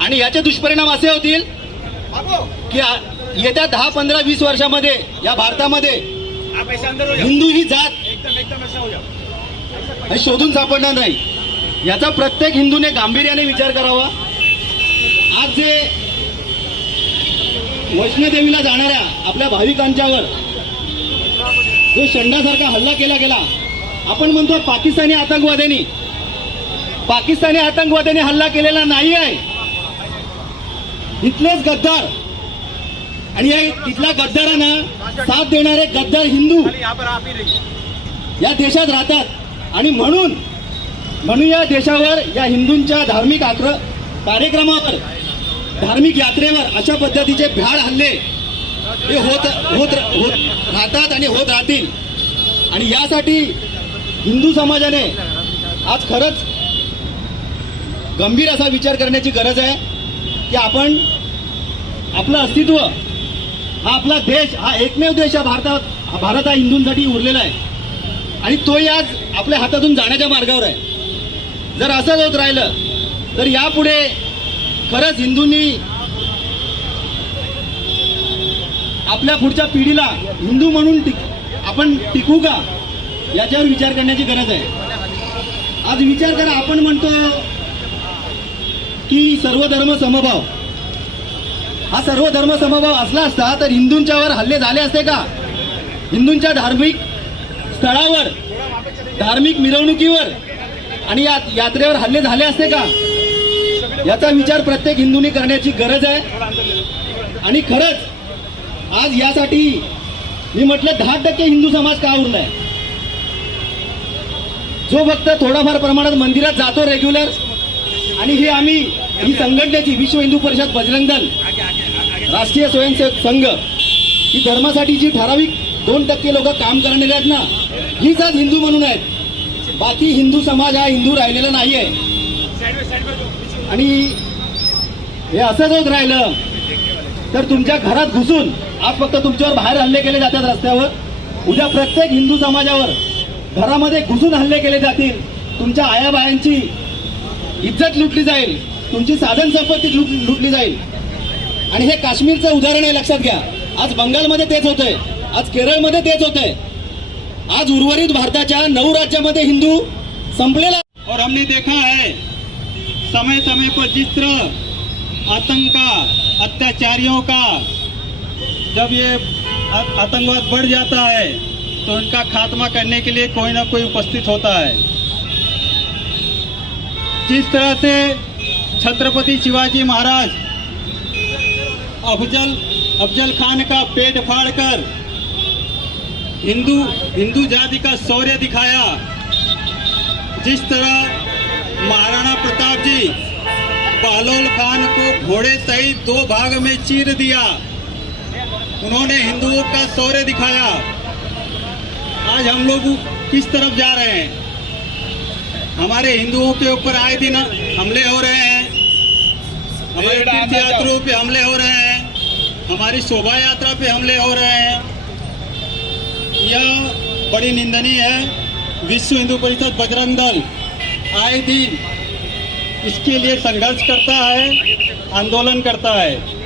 आणि याचे दुष्परिणाम असे होतील की येत्या 10, 15, 20 वर्षामध्ये या भारतामध्ये हिंदू ही जात शोधून सापडणार नाही. याचा प्रत्येक हिंदूने गांभीर्याने विचार करावा. आज जे वैष्णोदेवीला जाणाऱ्या आपल्या भाविकांच्यावर जो शंडासारखा हल्ला केला गेला, आपण म्हणतो पाकिस्तानी आतंकवाद्यांनी हल्ला केलेला नाही आहे. इथलेच गद्दार आणि या इथल्या गद्दारांना साथ देणारे गद्दार हिंदू या देशात राहतात. आणि म्हणून या देशावर, या हिंदूंच्या धार्मिक कार्यक्रमावर, धार्मिक यात्रेवर अशा पद्धतीचे भ्याड हल्ले हे होत राहतात आणि होत राहतील. आणि यासाठी हिंदू समाजाने आज खरंच गंभीर असा विचार करण्याची गरज आहे की आपण आपलं अस्तित्व, हा आपला देश, हा एकमेव देश हा भारत हा हिंदूंसाठी उरलेला आहे आणि तोही आज आपल्या हातातून जाण्याच्या मार्गावर आहे. जर असंच होत राहिलं तर यापुढे खरंच हिंदूंनी आपल्या पुढच्या पिढीला हिंदू म्हणून आपण टिकू का, याच्यावर विचार करण्याची गरज आहे. आज विचार करा, आपण म्हणतो की सर्व धर्म समभाव. हा सर्व धर्म समभाव असला असता तर हिंदूंच्यावर हल्ले झाले असते का? हिंदूंच्या धार्मिक स्थळावर, धार्मिक मिरवणुकीवर आणि यात्रेवर हल्ले झाले असते का? याचा विचार प्रत्येक हिंदूंनी करण्याची गरज आहे. आणि खरंच आज यासाठी मी म्हटलं 10% हिंदू समाज का उरलाय, जो फक्त थोडाफार प्रमाणात मंदिरात जातो रेग्युलर. आणि हे आम्ही ही संघटनेची विश्व हिंदू परिषद, बजरंग दल, राष्ट्रीय स्वयंसेवक संघ, ही धर्मासाठी जी ठराविक 2% लोक काम करणारे आहेत ना, हीच आज हिंदू म्हणून आहेत. बाकी हिंदू समाज हा हिंदू राहिलेला नाही आहे. आणि हे असंच होत राहिलं तर तुमच्या घरात घुसून आज फक्त तुमच्यावर बाहेर हल्ले केले जातात रस्त्यावर, उद्या प्रत्येक हिंदू समाजावर घरामध्ये घुसून हल्ले केले जातील. तुमच्या आयाबायांची इज्जत लुटली जाईल, तुमची साधन संपत्ती लुटली जाईल. आणि हे काश्मीरचं उदाहरण आहे, लक्षात घ्या. आज बंगालमध्ये तेच होतंय, आज केरळमध्ये तेच होतंय, आज उर्वरित भारताच्या 9 राज्यामध्ये हिंदू संपलेला. और हमने देखा है समय समय पर जिस तरह आतंक का, अत्याचारियों का जब ये आतंकवाद बढ़ जाता है तो इनका खात्मा करने के लिए कोई ना कोई उपस्थित होता है. जिस तरह से छत्रपति शिवाजी महाराज अफजल खान का पेट फाड़कर हिंदू जाति का शौर्य दिखाया, जिस तरह महाराणा प्रताप जी बहलोल खान को घोड़े सहित 2 भाग में चीर दिया, उन्होंने हिंदुओं का शौर्य दिखाया. आज हम लोग किस तरफ जा रहे हैं? हमारे हिंदुओं के ऊपर आए दिन हमले हो रहे हैं, हमारे तीर्थ यात्रियों पे हमले हो रहे हैं, हमारी शोभा यात्रा पे हमले हो रहे हैं. यह बड़ी निंदनीय है. विश्व हिंदू परिषद बजरंग दल आए दिन इसके लिए संघर्ष करता है, आंदोलन करता है.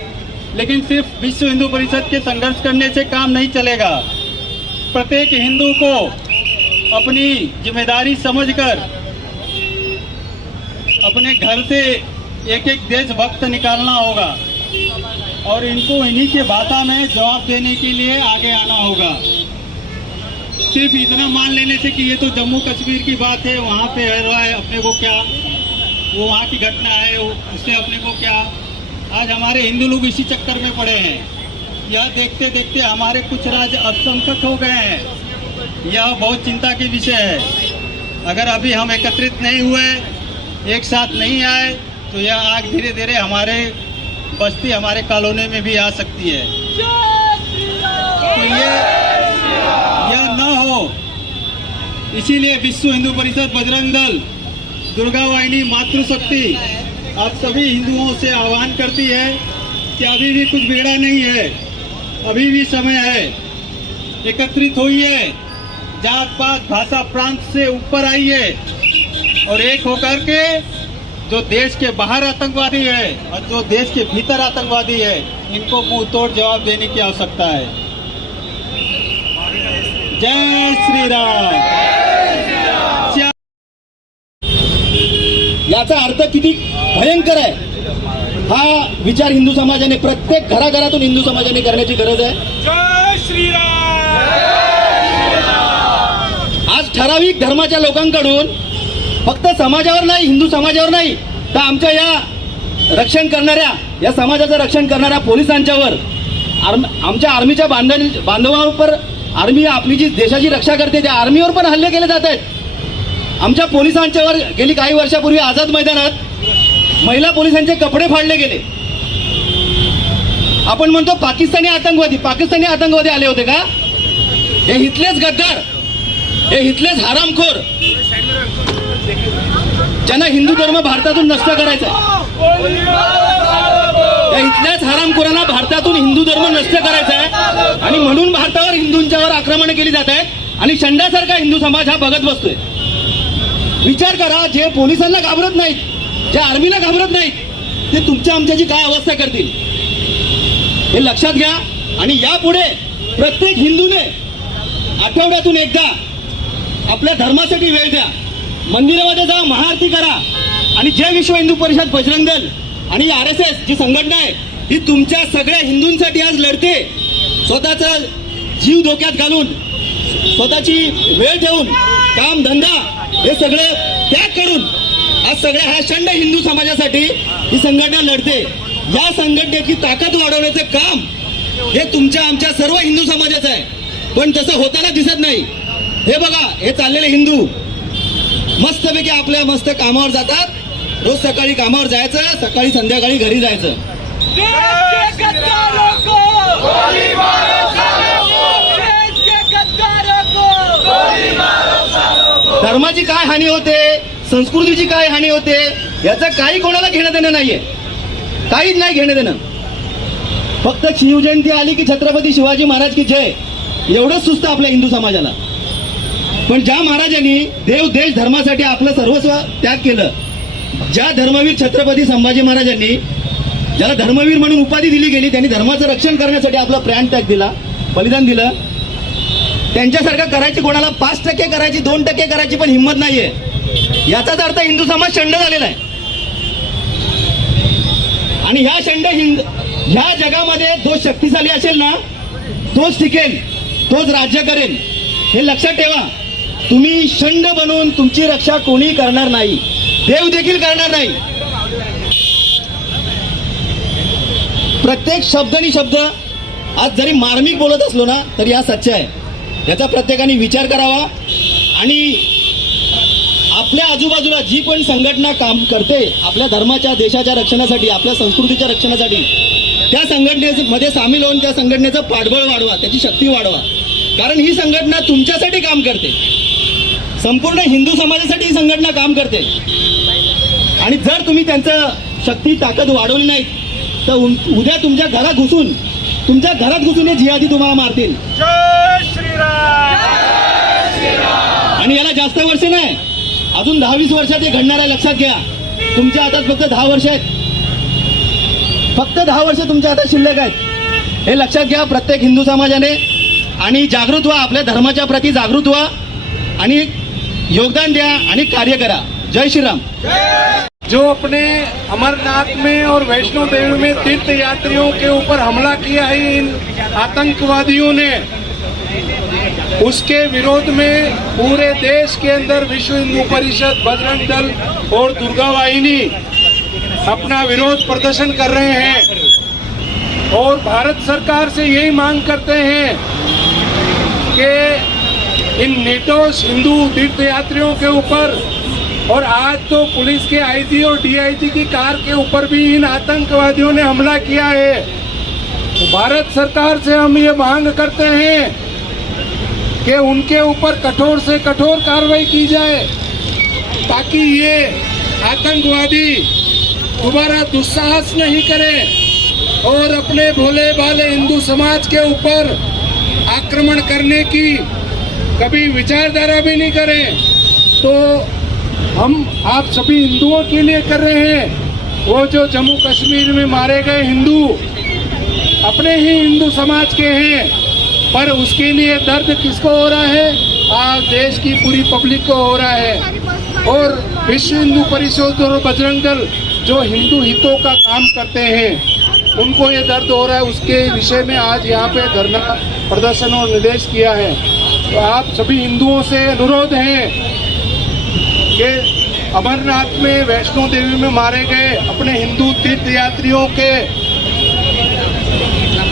लेकिन सिर्फ विश्व हिंदू परिषद के संघर्ष करने से काम नहीं चलेगा. प्रत्येक हिंदू को अपनी जिम्मेदारी समझकर अपने घर से एक देशभक्त निकालना होगा और इनको इन्हीं के भाषा में जवाब देने के लिए आगे आना होगा. सिर्फ इतना मान लेने से कि ये तो जम्मू कश्मीर की बात है, वहाँ पे हो रहा है, अपने को क्या, वो वहाँ की घटना है, उससे अपने को क्या. आज हमारे हिंदू लोग इसी चक्कर में पड़े हैं. यह देखते देखते हमारे कुछ राज्य अल्पसंख्यक हो गए हैं. यह बहुत चिंता की विषय है. अगर अभी हम एकत्रित नहीं हुए, एक साथ नहीं आए, तो यह आग धीरे धीरे हमारे बस्ती, हमारे कॉलोनी में भी आ सकती है. तो ये इसीलिए विश्व हिंदू परिषद बजरंग दल दुर्गा वाहिनी मातृशक्ति आप सभी हिंदुओं से आह्वान करती है कि अभी भी कुछ बिगड़ा नहीं है, अभी भी समय है। एकत्रित होइए, जात पात भाषा प्रांत से ऊपर आइए और एक होकर के जो देश के बाहर आतंकवादी है और जो देश के भीतर आतंकवादी है, इनको मुंह तोड़ जवाब देने की आवश्यकता है। जय श्री राम। याचा अर्थ किती भयंकर आहे हा विचार हिंदू समाजाने प्रत्येक घराघरातून हिंदू समाजाने करण्याची गरज आहे। जय श्री राम। आज ठराविक धर्माच्या लोकांकडून फक्त समाजावर नाही, हिंदू समाजावर नाही, तर आमच्या या रक्षण करणाऱ्या, या समाजाचं रक्षण करणाऱ्या पोलिसांच्यावर, आमच्या आर्मीच्या बांधवांवर, आर्मी आपली जी देशाची रक्षा करते त्या आर्मीवर पण हल्ले केले जात आहेत। आमच्या पोलिसांच्यावर गेली काही वर्षापूर्वी आझाद मैदानात महिला पोलिसांचे कपडे फाडले गेले। आपण म्हणतो पाकिस्तानी आतंकवादी आले होते का? हे इथलेच गद्दार, हे इथलेच हरामखोर, ज्यांना हिंदू धर्म भारतातून नष्ट करायचा आहे, त्या इथल्याच हरामखोरांना भारतातून हिंदू धर्म नष्ट करायचा आहे आणि म्हणून भारतावर हिंदूंच्यावर आक्रमण केली जात आहेत आणि शंडासारखा हिंदू समाज हा बघत बसतोय। विचार करा, जे पोलिसांना घाबरत नाहीत, जे आर्मीला घाबरत नाहीत, ते तुमच्या आमच्याची काय अवस्था करतील हे लक्षात घ्या। आणि यापुढे प्रत्येक हिंदूने आठवड्यातून एकदा आपल्या धर्मासाठी वेळ द्या, मंदिरामध्ये जा, महाआरती करा आणि जय विश्व हिंदू परिषद बजरंग दल आणि RSS जी संघटना आहे ही तुमच्या सगळ्या हिंदूंसाठी आज लढते। स्वतःचा जीव धोक्यात घालून, स्वतःची वेळ देऊन, काम धंदा हे सगळं त्याग करून आज सगळ्या ह्या शंड हिंदू समाजासाठी ही संघटना लढते। या संघटनेची ताकद वाढवण्याचं काम हे तुमच्या आमच्या सर्व हिंदू समाजाचं आहे, पण तसं होताना दिसत नाही। हे बघा, हे चाललेले हिंदू मस्तपैकी आपल्या मस्त कामावर जातात, रोज सकाळी कामावर जायचं, सकाळी संध्याकाळी घरी जायचं। धर्माची काय हानी होते, संस्कृतीची काय हानी होते, याचं काही कोणाला घेणं देणं नाहीये, काहीच नाही घेणं देणं। फक्त शिवजयंती आली की छत्रपती शिवाजी महाराज की जय एवढंच सुचतं आपल्या हिंदू समाजाला। पण ज्या महाराजांनी देव देश धर्मासाठी आपलं सर्वस्व त्याग केलं, ज्या धर्मवीर छत्रपती संभाजी महाराजांनी, ज्याला धर्मवीर म्हणून उपाधी दिली गेली, त्यांनी धर्माचं रक्षण करण्यासाठी आपला प्राण त्याग दिला, बलिदान दिलं, त्यांच्यासारखं करायची कोणाला 5% करायची, 2% करायची पण हिंमत नाहीये। याचाच अर्थ हिंदू समाज शंड झालेला आहे आणि ह्या जगामध्ये जो शक्तिशाली असेल ना तोच टिकेल, तोच राज्य करेल, हे लक्षात ठेवा। तुम्ही शंड बनवून तुमची रक्षा कोणी करणार नाही, देव देखील करणार नाही। प्रत्येक शब्दानी शब्द आज जरी मार्मिक बोलत असलो ना तरी हा सच्चा आहे, याचा प्रत्येकाने विचार करावा। आणि आपल्या आजूबाजूला जी पण संघटना काम करते आपल्या धर्माच्या, देशाच्या रक्षणासाठी, आपल्या संस्कृतीच्या रक्षणासाठी, त्या संघटनेमध्ये सामील होऊन त्या संघटनेचं पाठबळ वाढवा, त्याची शक्ती वाढवा, कारण ही संघटना तुमच्यासाठी काम करते, संपूर्ण हिंदू समाजासाठी ही संघटना काम करते। आणि जर तुम्ही त्यांचं शक्ती ताकद वाढवली नाही तर उद्या तुमच्या घरात घुसून हे जिहादी तुम्हाला मारतील। जय श्री राम। आणि याला जास्त वर्ष नाही, अजून 10-20 वर्षात हे घडणार आहे, लक्षात घ्या। तुमच्या हातात फक्त 10 वर्ष आहेत, फक्त 10 वर्ष तुमच्या हातात शिल्लक आहेत, हे लक्षात घ्या प्रत्येक हिंदू समाजाने। आणि जागृत व्हा, आपल्या धर्माच्या प्रती जागृत व्हा आणि योगदान द्या आणि कार्य करा। जय श्रीराम। जो अपने अमरनाथ में और वैष्णो देवी में तीर्थ यात्रियों के ऊपर हमला किया है इन आतंकवादियों ने, उसके विरोध में पूरे देश के अंदर विश्व हिंदू परिषद, बजरंग दल और दुर्गा वाहिनी अपना विरोध प्रदर्शन कर रहे हैं और भारत सरकार से यही मांग करते हैं कि इन निर्दोष हिंदू तीर्थयात्रियों के ऊपर, और आज तो पुलिस के आईजी और डीआईजी की कार के ऊपर भी इन आतंकवादियों ने हमला किया है। तो भारत सरकार से हम ये मांग करते हैं कि उनके ऊपर कठोर से कठोर कार्रवाई की जाए, ताकि ये आतंकवादी दोबारा दुस्साहस नहीं करें और अपने भोले भाले हिंदू समाज के ऊपर आक्रमण करने की कभी विचारधारा भी नहीं करें। तो हम आप सभी हिंदुओं के लिए कर रहे हैं। वो जो जम्मू कश्मीर में मारे गए हिंदू अपने ही हिंदू समाज के हैं, पर उसके लिए दर्द किसको हो रहा है? आज देश की पूरी पब्लिक को हो रहा है। और विश्व हिंदू परिषद और बजरंग दल जो हिंदू हितों का काम करते हैं, उनको ये दर्द हो रहा है। उसके विषय में आज यहाँ पे धरना प्रदर्शन और निर्देश किया है। तो आप सभी हिंदुओं से अनुरोध है कि अमरनाथ में, वैष्णो देवी में मारे गए अपने हिंदू तीर्थ यात्रियों के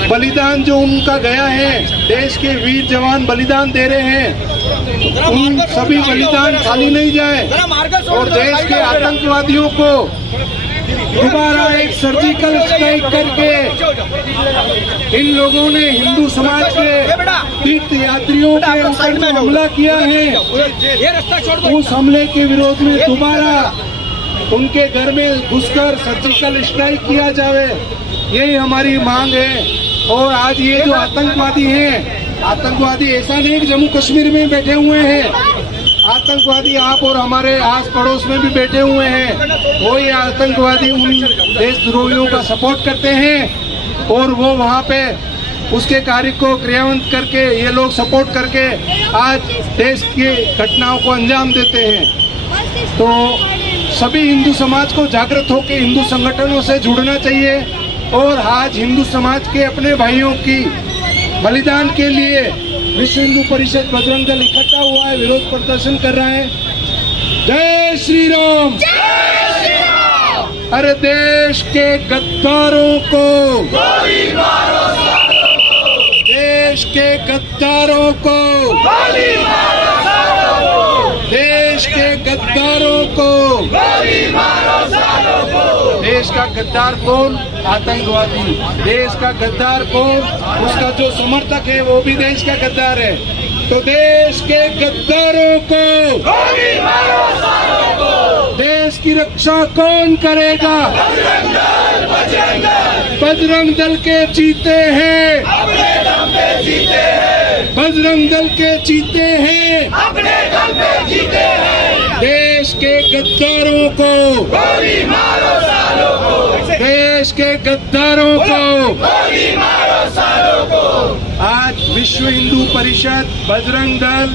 बलिदान जो उनका गया है, देश के वीर जवान बलिदान दे रहे हैं, उन सभी बलिदान खाली नहीं जाए और देश के आतंकवादियों को दोबारा एक सर्जिकल स्ट्राइक करके इन लोगों ने हिंदू समाज के तीर्थ यात्रियों के ऊपर जो हमला किया है, उस हमले के विरोध में दोबारा उनके घर में घुसकर सर्जिकल स्ट्राइक किया जाए, यही हमारी मांग है। और आज ये जो आतंकवादी हैं, आतंकवादी ऐसा नहीं कि जम्मू कश्मीर में बैठे हुए हैं, आतंकवादी आप और हमारे आस पड़ोस में भी बैठे हुए हैं। वो ये आतंकवादी उन देशद्रोहियों का सपोर्ट करते हैं और वो वहाँ पे उसके कार्य को क्रियान्वित करके, ये लोग सपोर्ट करके आज देश की घटनाओं को अंजाम देते हैं। तो सभी हिंदू समाज को जागृत होकर हिंदू संगठनों से जुड़ना चाहिए और आज हिंदू समाज के अपने भाइयों की बलिदान के लिए विश्व हिंदू परिषद बजरंग दल इकट्ठा हुआ है, विरोध प्रदर्शन कर रहा है। जय श्री राम। अरे देश के गद्दारों को, देश के गद्दारों को, देश के गद्दारों को, देश का गद्दार कौन? आतंकवादी। देश का गद्दार कौन? उसका जो समर्थक है वो भी देश का गद्दार है। तो देश के गद्दारों को, देश की रक्षा कौन करेगा? बजरंग दल के चीते हैं, बजरंग दल के चीते हैं, देश के गद्दारों को, देश के गद्दारों को आज विश्व हिंदू परिषद बजरंग दल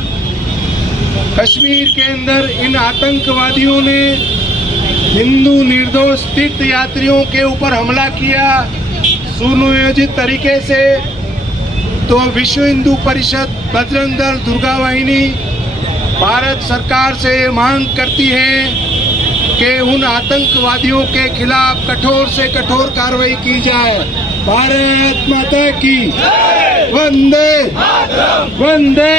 कश्मीर के अंदर इन आतंकवादियों ने हिंदू निर्दोष तीर्थ यात्रियों के ऊपर हमला किया सुनियोजित तरीके से। तो विश्व हिंदू परिषद बजरंग दल दुर्गा वाहिनी भारत सरकार से मांग करती है कि उन आतंकवादियों के खिलाफ कठोर से कठोर कार्रवाई की जाए। भारत माता की वंदे वंदे।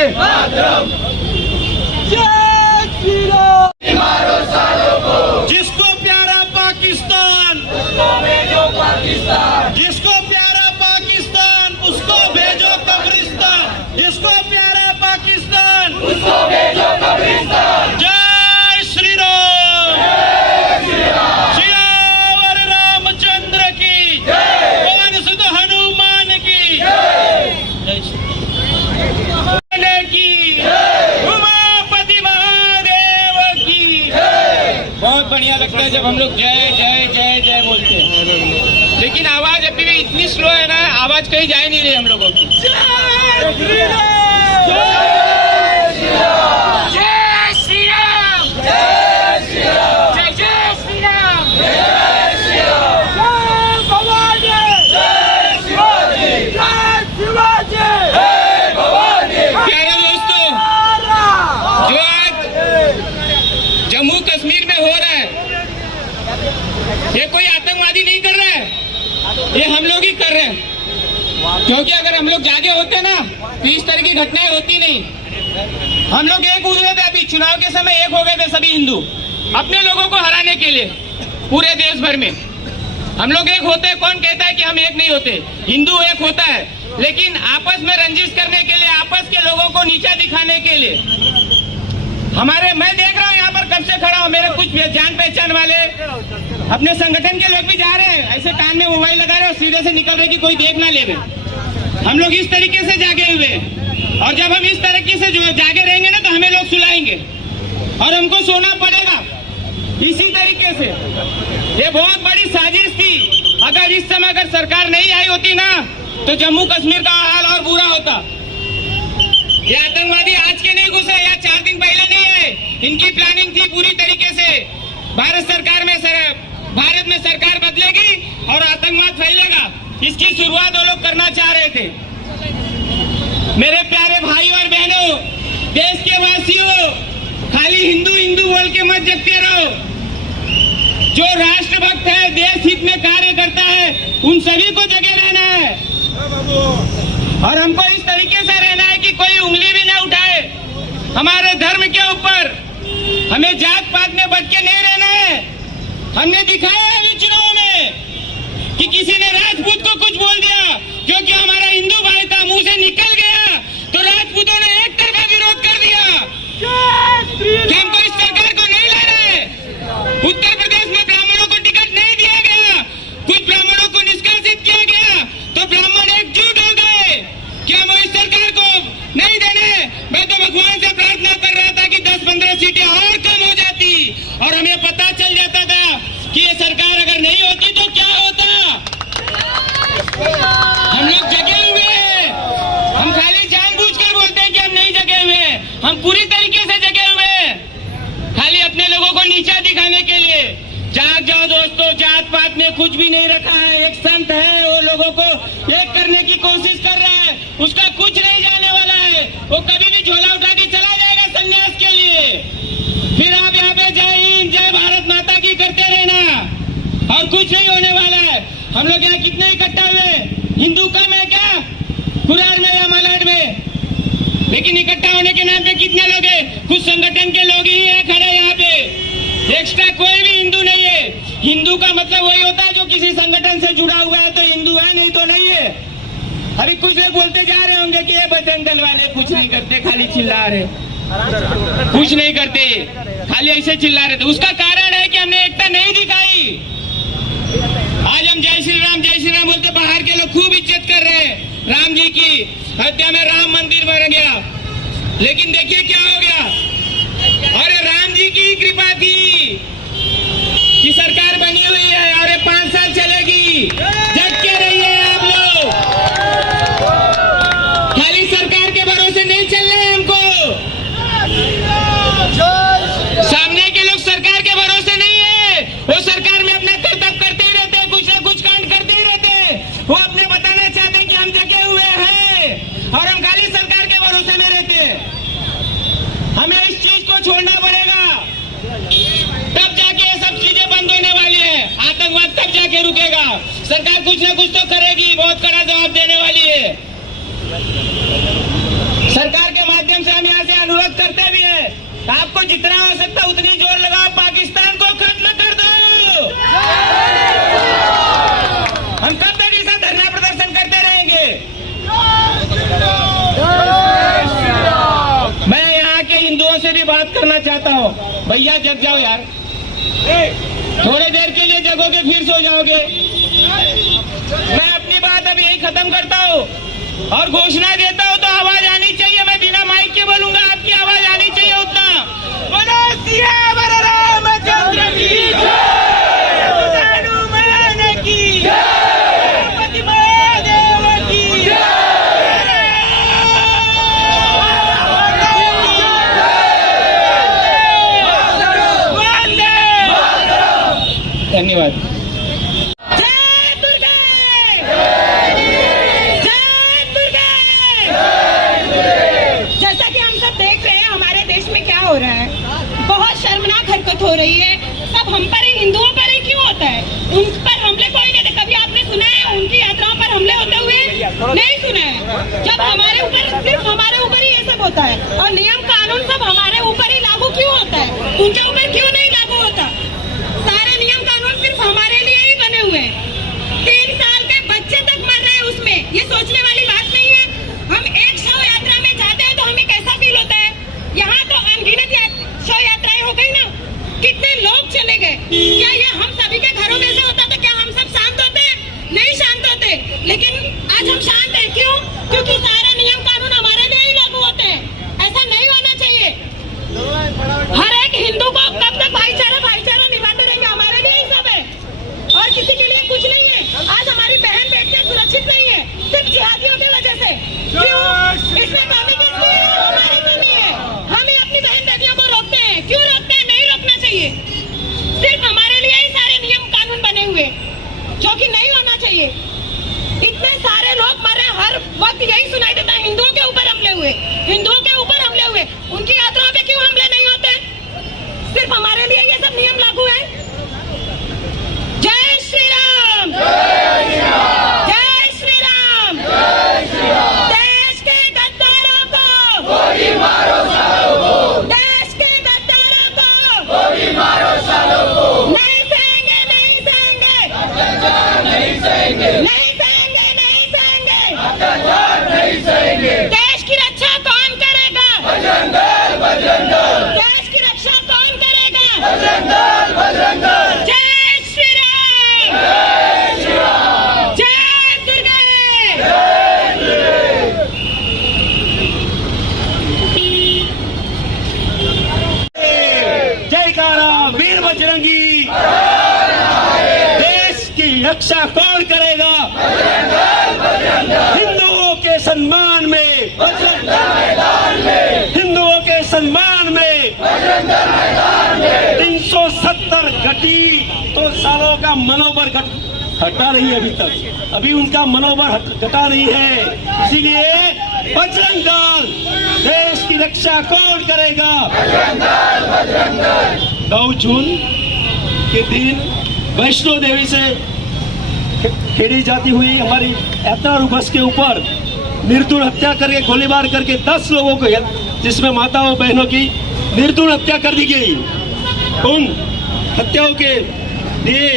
जिसको प्यारा पाकिस्तान, जिसको प्यारा पाकिस्तान उसको भेजो कब्रिस्तान, जिसको प्यारा पाकिस्तान उसको भेजो कब्रिस्तान। जय श्री राम, सियावर रामचंद्र की जय, पवन सुत हनुमान की जय, की उमापति महादेव की। बहुत बढ़िया लगता है जब हम लोग जय जय जय जय बोलते हैं, लेकिन आवाज अभी भी इतनी स्लो है ना, आवाज कहीं जा ही नहीं रही हम लोगों की। जय श्री राम, जय श्री राम, जय श्री राम, जय श्री राम, जय जय श्री राम, जय श्री राम, जय भवानी, जय शिवाजी, जय शिवाजी, जय भवानी। प्यारे दोस्तों, जो आज जम्मू कश्मीर में हो रहा है, ये कोई आतंकवादी नहीं कर रहा है, ये हम लोग ही कर रहे हैं। क्योंकि अगर हम लोग जागे होते ना तो इस तरह की घटनाएं होती नहीं। हम लोग एक हो गए थे, अभी चुनाव के समय एक हो गए थे सभी हिंदू, अपने लोगों को हराने के लिए पूरे देश भर में। हम लोग एक होते हैं, कौन कहता है कि हम एक नहीं होते? हिंदू एक होता है, लेकिन आपस में रंजिश करने के लिए, आपस के लोगों को नीचा दिखाने के लिए मैं देख रहा हूँ यहाँ पर कब से खड़ा हूँ, मेरे कुछ जान पहचान वाले अपने संगठन के लोग भी जा रहे हैं, ऐसे कान में मोबाइल लगा रहे और सीधे से निकल रहे कि कोई देख ना ले। हम लोग इस तरीके से जागे हुए, और जब हम इस तरीके से जागे रहेंगे ना तो हमें लोग सुलाएंगे और हमको सोना पड़ेगा इसी तरीके से। ये बहुत बड़ी साजिश थी। अगर इस समय अगर सरकार नहीं आई होती ना तो जम्मू कश्मीर का हाल और बुरा होता। ये आतंकवादी आज के नहीं घुसे या 4 दिन पहले नहीं आए, इनकी प्लानिंग थी पूरी तरीके से। भारत में सरकार बदलेगी और आतंकवाद फैलेगा, इसकी शुरुआत वो लोग करना चाह रहे थे। मेरे प्यारे भाई और बहनों, देश के वासियों, खाली हिंदू हिंदू बोल के मत जगते रहो। जो राष्ट्रभक्त है, देश हित में कार्य करता है, उन सभी को जगे रहना है और हमको इस तरीके से रहना है कि कोई उंगली भी ना उठाए हमारे धर्म के ऊपर। हमें जात पात में बच के नहीं रहना है। हमने दिखाया है इन चुनावों में कि किसी ने राजपूत को कुछ बोल दिया क्योंकि हमारा हिंदू भाई था, मुंह से निकल गया तो राजपूतों ने एक तरफा विरोध कर दिया कि हमको इस सरकार को नहीं लाना है। उत्तर प्रदेश में ब्राह्मणों को टिकट नहीं दिया गया, कुछ ब्राह्मणों को निष्कासित किया गया तो ब्राह्मण एकजुट हो गए कि हम इस सरकार को नहीं देने। मैं तो भगवान से प्रार्थना कर रहा था कि 10-15 सीटें और कम हो जाती और हमें पता चल जाता था कि ये सरकार अगर नहीं होती तो क्या होता। हम लोग जगे हुए हैं, हम खाली जानबूझकर बोलते हैं कि हम नहीं जगे हुए हैं, हम पूरी तरीके से जगे हुए हैं, खाली अपने लोगों को नीचा दिखाने के लिए। जाग जाओ दोस्तों, जात पात में कुछ भी नहीं रखा है। एक संत है, वो लोगों को एक करने की कोशिश कर रहा है, उसका कुछ नहीं जाने वाला है। वो कभी भी झोला उठा के चला जाएगा संन्यास के लिए। फिर आप यहाँ पे जय हिंद, जय भारत माता की करते रहना और कुछ नहीं होने वाला है। हम लोग यहाँ कितने इकट्ठा हुए, हिंदू कम है क्या कुरार में या मालाड में? लेकिन इकट्ठा होने के नाम पे कितने लोग हैं? कुछ संगठन के लोग ही हैं खड़े यहाँ पे, एक्स्ट्रा कोई भी हिंदू नहीं है। हिंदू का मतलब वही होता है जो किसी संगठन से जुड़ा हुआ है तो हिंदू है, नहीं तो नहीं है। अभी कुछ लोग बोलते जा रहे होंगे कि ये बजरंग दल वाले कुछ नहीं करते, खाली चिल्ला रहे, कुछ नहीं करते, खाली ऐसे चिल्ला रहे थे। उसका कारण है कि हमने एकता नहीं दिखाई। आज हम जय श्री राम बोलते, बाहर के लोग खूब इज्जत कर रहे हैं राम जी की। अयोध्या में राम मंदिर बन गया, लेकिन देखिए क्या हो गया। अरे राम जी की कृपा थी कि सरकार बनी हुई है और 5 साल चलेगी। जग के रहिए आप लोग, खाली सरकार के भरोसे नहीं चलना है हमको। सामने के लोग सरकार के भरोसे नहीं है, वो सरकार में अपना कर्तव्य करते ही रहते हैं, कुछ ना कुछ कांड करते ही रहते हैं। वो अपने बताना चाहते हैं कि हम जगे हुए हैं और हम खाली सरकार के भरोसे में रहते हैं। हमें इस चीज को छोड़ना पड़ेगा, तब जाके ये सब चीजें बंद होने वाली है। आतंकवाद तब जाके रुकेगा। सरकार कुछ ना कुछ तो करेगी, बहुत कड़ा जवाब देने वाली है। सरकार के माध्यम से हम यहाँ से अनुरोध करते भी है, आपको जितना हो सकता उतनी जोर लगाओ, पाकिस्तान को खत्म कर दो। हम कब तक ऐसा धरना प्रदर्शन करते रहेंगे? मैं यहाँ के हिंदुओं से भी बात करना चाहता हूँ, भैया जग जाओ यार, थोड़ी देर के लिए जगोगे फिर सो जाओगे। मैं अपनी बात अब यही खत्म करता हूँ और घोषणा देता हूँ तो आवाज आनी चाहिए। मैं बिना माइक के बोलूंगा, आपकी आवाज आनी चाहिए उतना। बोलो सियावर रामचंद्र की जय, हनुमान की जय, गणपति महादेव की जय। धन्यवाद। जय दुर्गा, जय दुर्गा। जैसा कि हम सब देख रहे हैं हमारे देश में क्या हो रहा है, बहुत शर्मनाक हरकत हो रही है। सब हम पर ही, हिंदुओं पर ही क्यों होता है? उन पर हमले कोई नहीं, कभी आपने सुना है उनकी यात्राओं पर हमले होते हुए? नहीं सुना है। जब हमारे ऊपर, सिर्फ हमारे ऊपर ही ये सब होता है और नियम कानून सब हमारे ऊपर ही लागू क्यों होता है? उनके ऊपर क्यों नहीं लागू होता? सारे नियम कानून सिर्फ हमारे लिए ही बने हुए हैं। 3 साल के बच्चे तक मर रहे हैं उसमें, ये सोचने वाली बात वक्त यही सुनाई देता है, हिंदुओं के ऊपर हमले हुए, हिंदुओं के ऊपर हमले हुए। उनकी यात्राओं पे क्यों हमले नहीं होते? सिर्फ हमारे लिए ये सब नियम लागू है? जय श्री राम, जय श्री राम। देश के गद्दारों को गोली मारो सालों को, देश के गद्दारों को गोली मारो सालों को। नहीं सहेंगे, नहीं सहेंगे, नहीं सहेंगे, नहीं सहेंगे, नहीं सहेंगे, अत्याचार नहीं सहेंगे। देश की रक्षा कौन करेगा? बजरंग दल, बजरंग दल। देश की रक्षा कौन करेगा? बजरंग दल, बजरंग दल। जय श्री राम, जय श्री राम, जय दुर्गे, जय दुर्गे। जयकारा वीर बजरंगी। देश की रक्षा कौन करेगा? हिंदुओं के सम्मान में, हिंदुओं के सम्मान में 370 घटी तो सालों का मनोबल हटा नहीं है अभी तक, अभी उनका मनोबल घटा नहीं है। इसीलिए बजरंग दल, देश की रक्षा कौन करेगा? 9 जून के दिन वैष्णो देवी से खेड़ी जाती हुई हमारी यात्रा बस के ऊपर निर्दुण हत्या करके, गोलीबार करके 10 लोगों को, जिसमें माताओं बहनों की निर्दुण हत्या कर दी गई। उन हत्याओं के लिए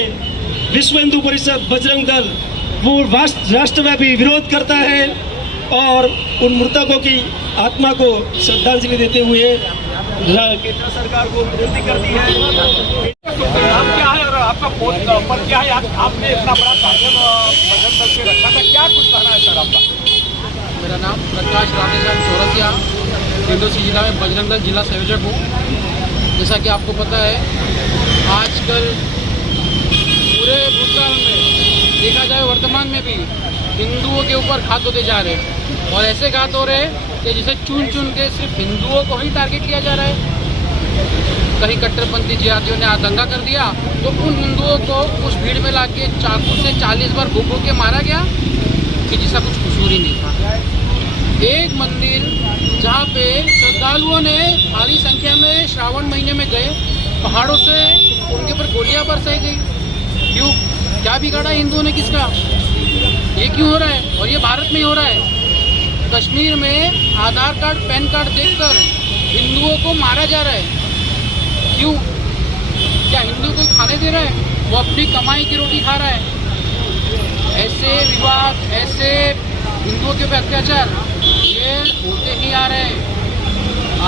विश्व हिंदू परिषद बजरंग दल वो राष्ट्रव्यापी विरोध करता है और उन मृतकों की आत्मा को श्रद्धांजलि देते हुए केंद्र सरकार को विनती करती है। नाम क्या है और आपका फोन पर क्या है? आपने इतना बड़ा कार्यक्रम बजरंग दल से रखा था, क्या कुछ कहना है सर आपका? मेरा नाम प्रकाश राधेश्याम चौरसिया, हिंदोसी जिला में बजरंग दल जिला संयोजक हूँ। जैसा कि आपको पता है, आजकल पूरे भूतकाल में देखा जाए, वर्तमान में भी हिंदुओं के ऊपर घात होते जा रहे हैं और ऐसे घात हो रहे हैं कि जिसे चुन चुन के सिर्फ हिंदुओं को ही टारगेट किया जा रहा है। कहीं कट्टरपंथी जिहादियों ने दंगा कर दिया तो उन हिंदुओं को उस भीड़ में लाके चाकू से 40 बार घूम के मारा गया कि जिसका कुछ कसूर ही नहीं था। एक मंदिर जहाँ पे श्रद्धालुओं ने भारी संख्या में श्रावण महीने में गए, पहाड़ों से उनके ऊपर गोलियां बरसाई गई। क्यों? क्या बिगाड़ा हिंदुओं ने किसका? ये क्यों हो रहा है? और ये भारत में ही हो रहा है। कश्मीर में आधार कार्ड, पैन कार्ड देखकर हिंदुओं को मारा जा रहा है। क्यों? क्या हिंदू कोई खाने दे रहा है? वो अपनी कमाई की रोटी खा रहा है। ऐसे विवाद, ऐसे हिंदुओं के ऊपर अत्याचार ये होते ही आ रहे हैं।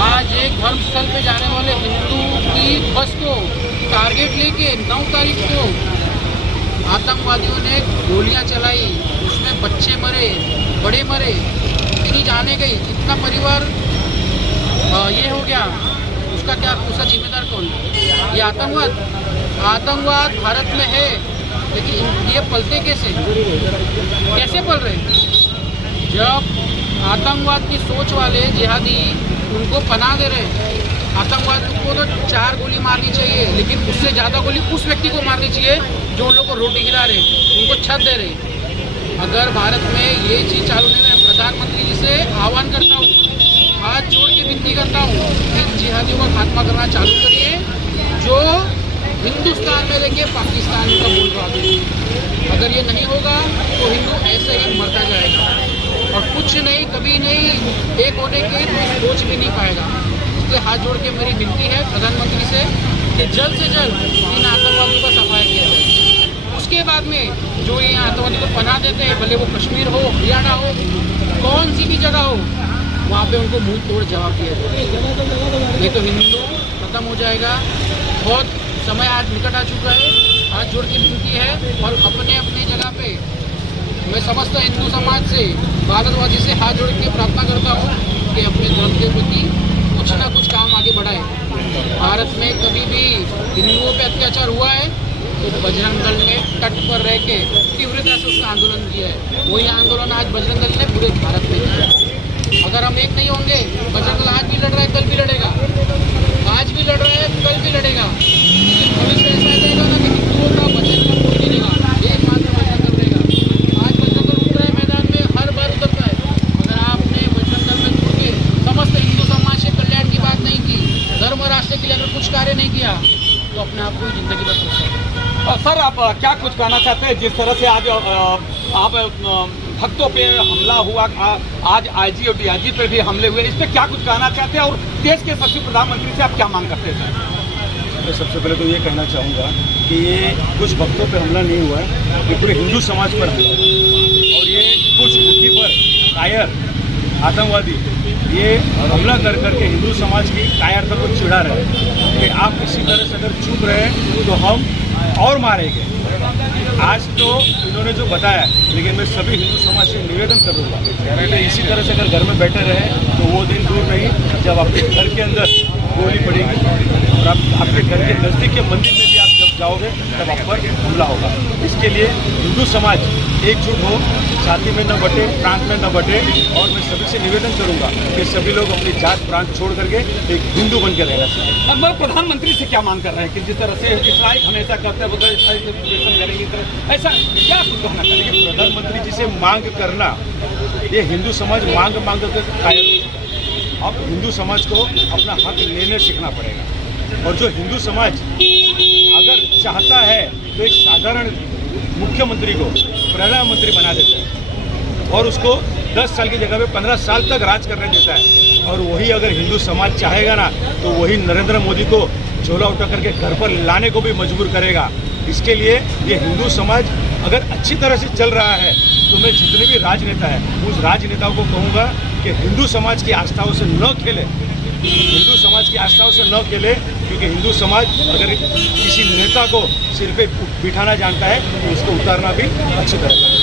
आज एक धर्म स्थल पे जाने वाले हिंदू की बस को टारगेट लेके 9 तारीख को आतंकवादियों ने गोलियां चलाई, उसमें बच्चे मरे, बड़े मरे, इतनी जाने गई, इतना परिवार ये हो गया। उसका क्या, उसका जिम्मेदार कौन? ये आतंकवाद भारत में है, लेकिन ये पलते कैसे पल रहे? जब आतंकवाद की सोच वाले जिहादी उनको पनाह दे रहे, आतंकवाद को तो 4 गोली मारनी चाहिए, लेकिन उससे ज़्यादा गोली उस व्यक्ति को मारनी चाहिए जो उन लोग को रोटी खिला रहे, उनको छत दे रहे। अगर भारत में ये चीज़ चालू नहीं, मैं प्रधानमंत्री जी से आह्वान करता हूँ, हाथ जोड़ के विनती करता हूँ कि जिहादियों का खात्मा करना चालू करिए, जो हिंदुस्तान में लेके पाकिस्तान का बोल रहा है। अगर ये नहीं होगा तो हिंदू ऐसे ही मरता जाएगा और कुछ नहीं, कभी नहीं एक होने की सोच भी नहीं पाएगा। इसलिए हाथ जोड़ के मेरी विनती है प्रधानमंत्री से कि जल्द से जल्द इन आतंकवादियों का सफाया किया जाए। उसके बाद में जो ये आतंकवादी को पनाह देते हैं, भले वो कश्मीर हो, हरियाणा हो, कौन सी भी जगह हो, वहाँ पे उनको मुंह तोड़ जवाब दिया जाए। ये तो हिंदू खत्म हो जाएगा। बहुत समय आज निकट आ चुका है। हाथ जोड़ के विनती है और अपने अपने जगह पे मैं समस्त हिंदू समाज से, भारतवासी से हाथ जोड़ के प्रार्थना करता हूँ कि अपने धर्म के प्रति कुछ ना कुछ काम आगे बढ़ाए। भारत में कभी भी हिंदुओं पे अत्याचार हुआ है तो बजरंग दल ने तट पर रह के तीव्रता से उसका आंदोलन किया है। वही आंदोलन आज बजरंग दल ने पूरे भारत में किया। अगर हम एक नहीं होंगे, बजरंग दल आज भी लड़ रहा है, कल भी लड़ेगा, आज भी लड़ रहा है, कल भी लड़ेगा। लेकिन भविष्य ऐसा आ जाएगा ना कि हिंदुओं का बजरंग दल कोई नहीं लेगा, एक मात्र बजरंग दल रहेगा। आज बजरंग दल उतर रहा है मैदान में, हर बार उतरता है, कोई जिंदगी भर सोचता है। सर आप क्या कुछ कहना चाहते हैं जिस तरह से आज आप भक्तों पे हमला हुआ, आज आईजी और डीआईजी पे भी हमले हुए, इस पे क्या कुछ कहना चाहते हैं और देश के सचिव प्रधानमंत्री से आप क्या मांग करते हैं सर? मैं सबसे पहले तो ये कहना चाहूँगा कि ये कुछ भक्तों पे हमला नहीं हुआ है, ये पूरे हिंदू समाज पर हमला हुआ है। और ये कुछ मुट्ठी पर कायर आतंकवादी ये हमला कर करके हिंदू समाज की कायरता को चिढ़ा रहे हैं कि आप इसी तरह से अगर चुप रहे तो हम और मारेंगे। आज तो इन्होंने जो बताया, लेकिन मैं सभी हिंदू समाज से निवेदन करूँगा कि इसी तरह से अगर घर में बैठे रहे तो वो दिन दूर नहीं जब आपके घर के अंदर गोली पड़ेगी और आपके घर के नज़दीक के मंदिर में भी आप जब जाओगे तब आप पर हमला होगा। इसके लिए हिंदू समाज एकजुट हो, छाती में न बटे, प्रांत में न बटे। और मैं सभी से निवेदन करूंगा कि सभी लोग अपनी जात प्रांत छोड़ करके एक हिंदू बन के रहना चाहिए। अब मैं प्रधानमंत्री से क्या मांग कर रहे हैं कि जिस तरह से स्ट्राइक हमेशा करते हैं करेंगे, ऐसा क्या कुछ कहना चाहिए? प्रधानमंत्री जी से मांग करना, ये हिंदू समाज मांग कर कायर हो चुका है। अब हिंदू समाज को अपना हक लेने सीखना पड़ेगा। और जो हिंदू समाज अगर चाहता है तो एक साधारण मुख्यमंत्री को प्रधानमंत्री बना देता है और उसको 10 साल की जगह पे 15 साल तक राज करने देता है। और वही अगर हिंदू समाज चाहेगा ना तो वही नरेंद्र मोदी को झोला उठा करके घर पर लाने को भी मजबूर करेगा। इसके लिए ये हिंदू समाज अगर अच्छी तरह से चल रहा है तो मैं जितने भी राजनेता हैं उस राजनेताओं को कहूँगा कि हिंदू समाज की आस्थाओं से न खेले, हिंदू समाज की आस्थाओं से न खेले, क्योंकि हिंदू समाज अगर किसी नेता को सिर पे बिठाना जानता है तो उसको उतारना भी अच्छी तरह से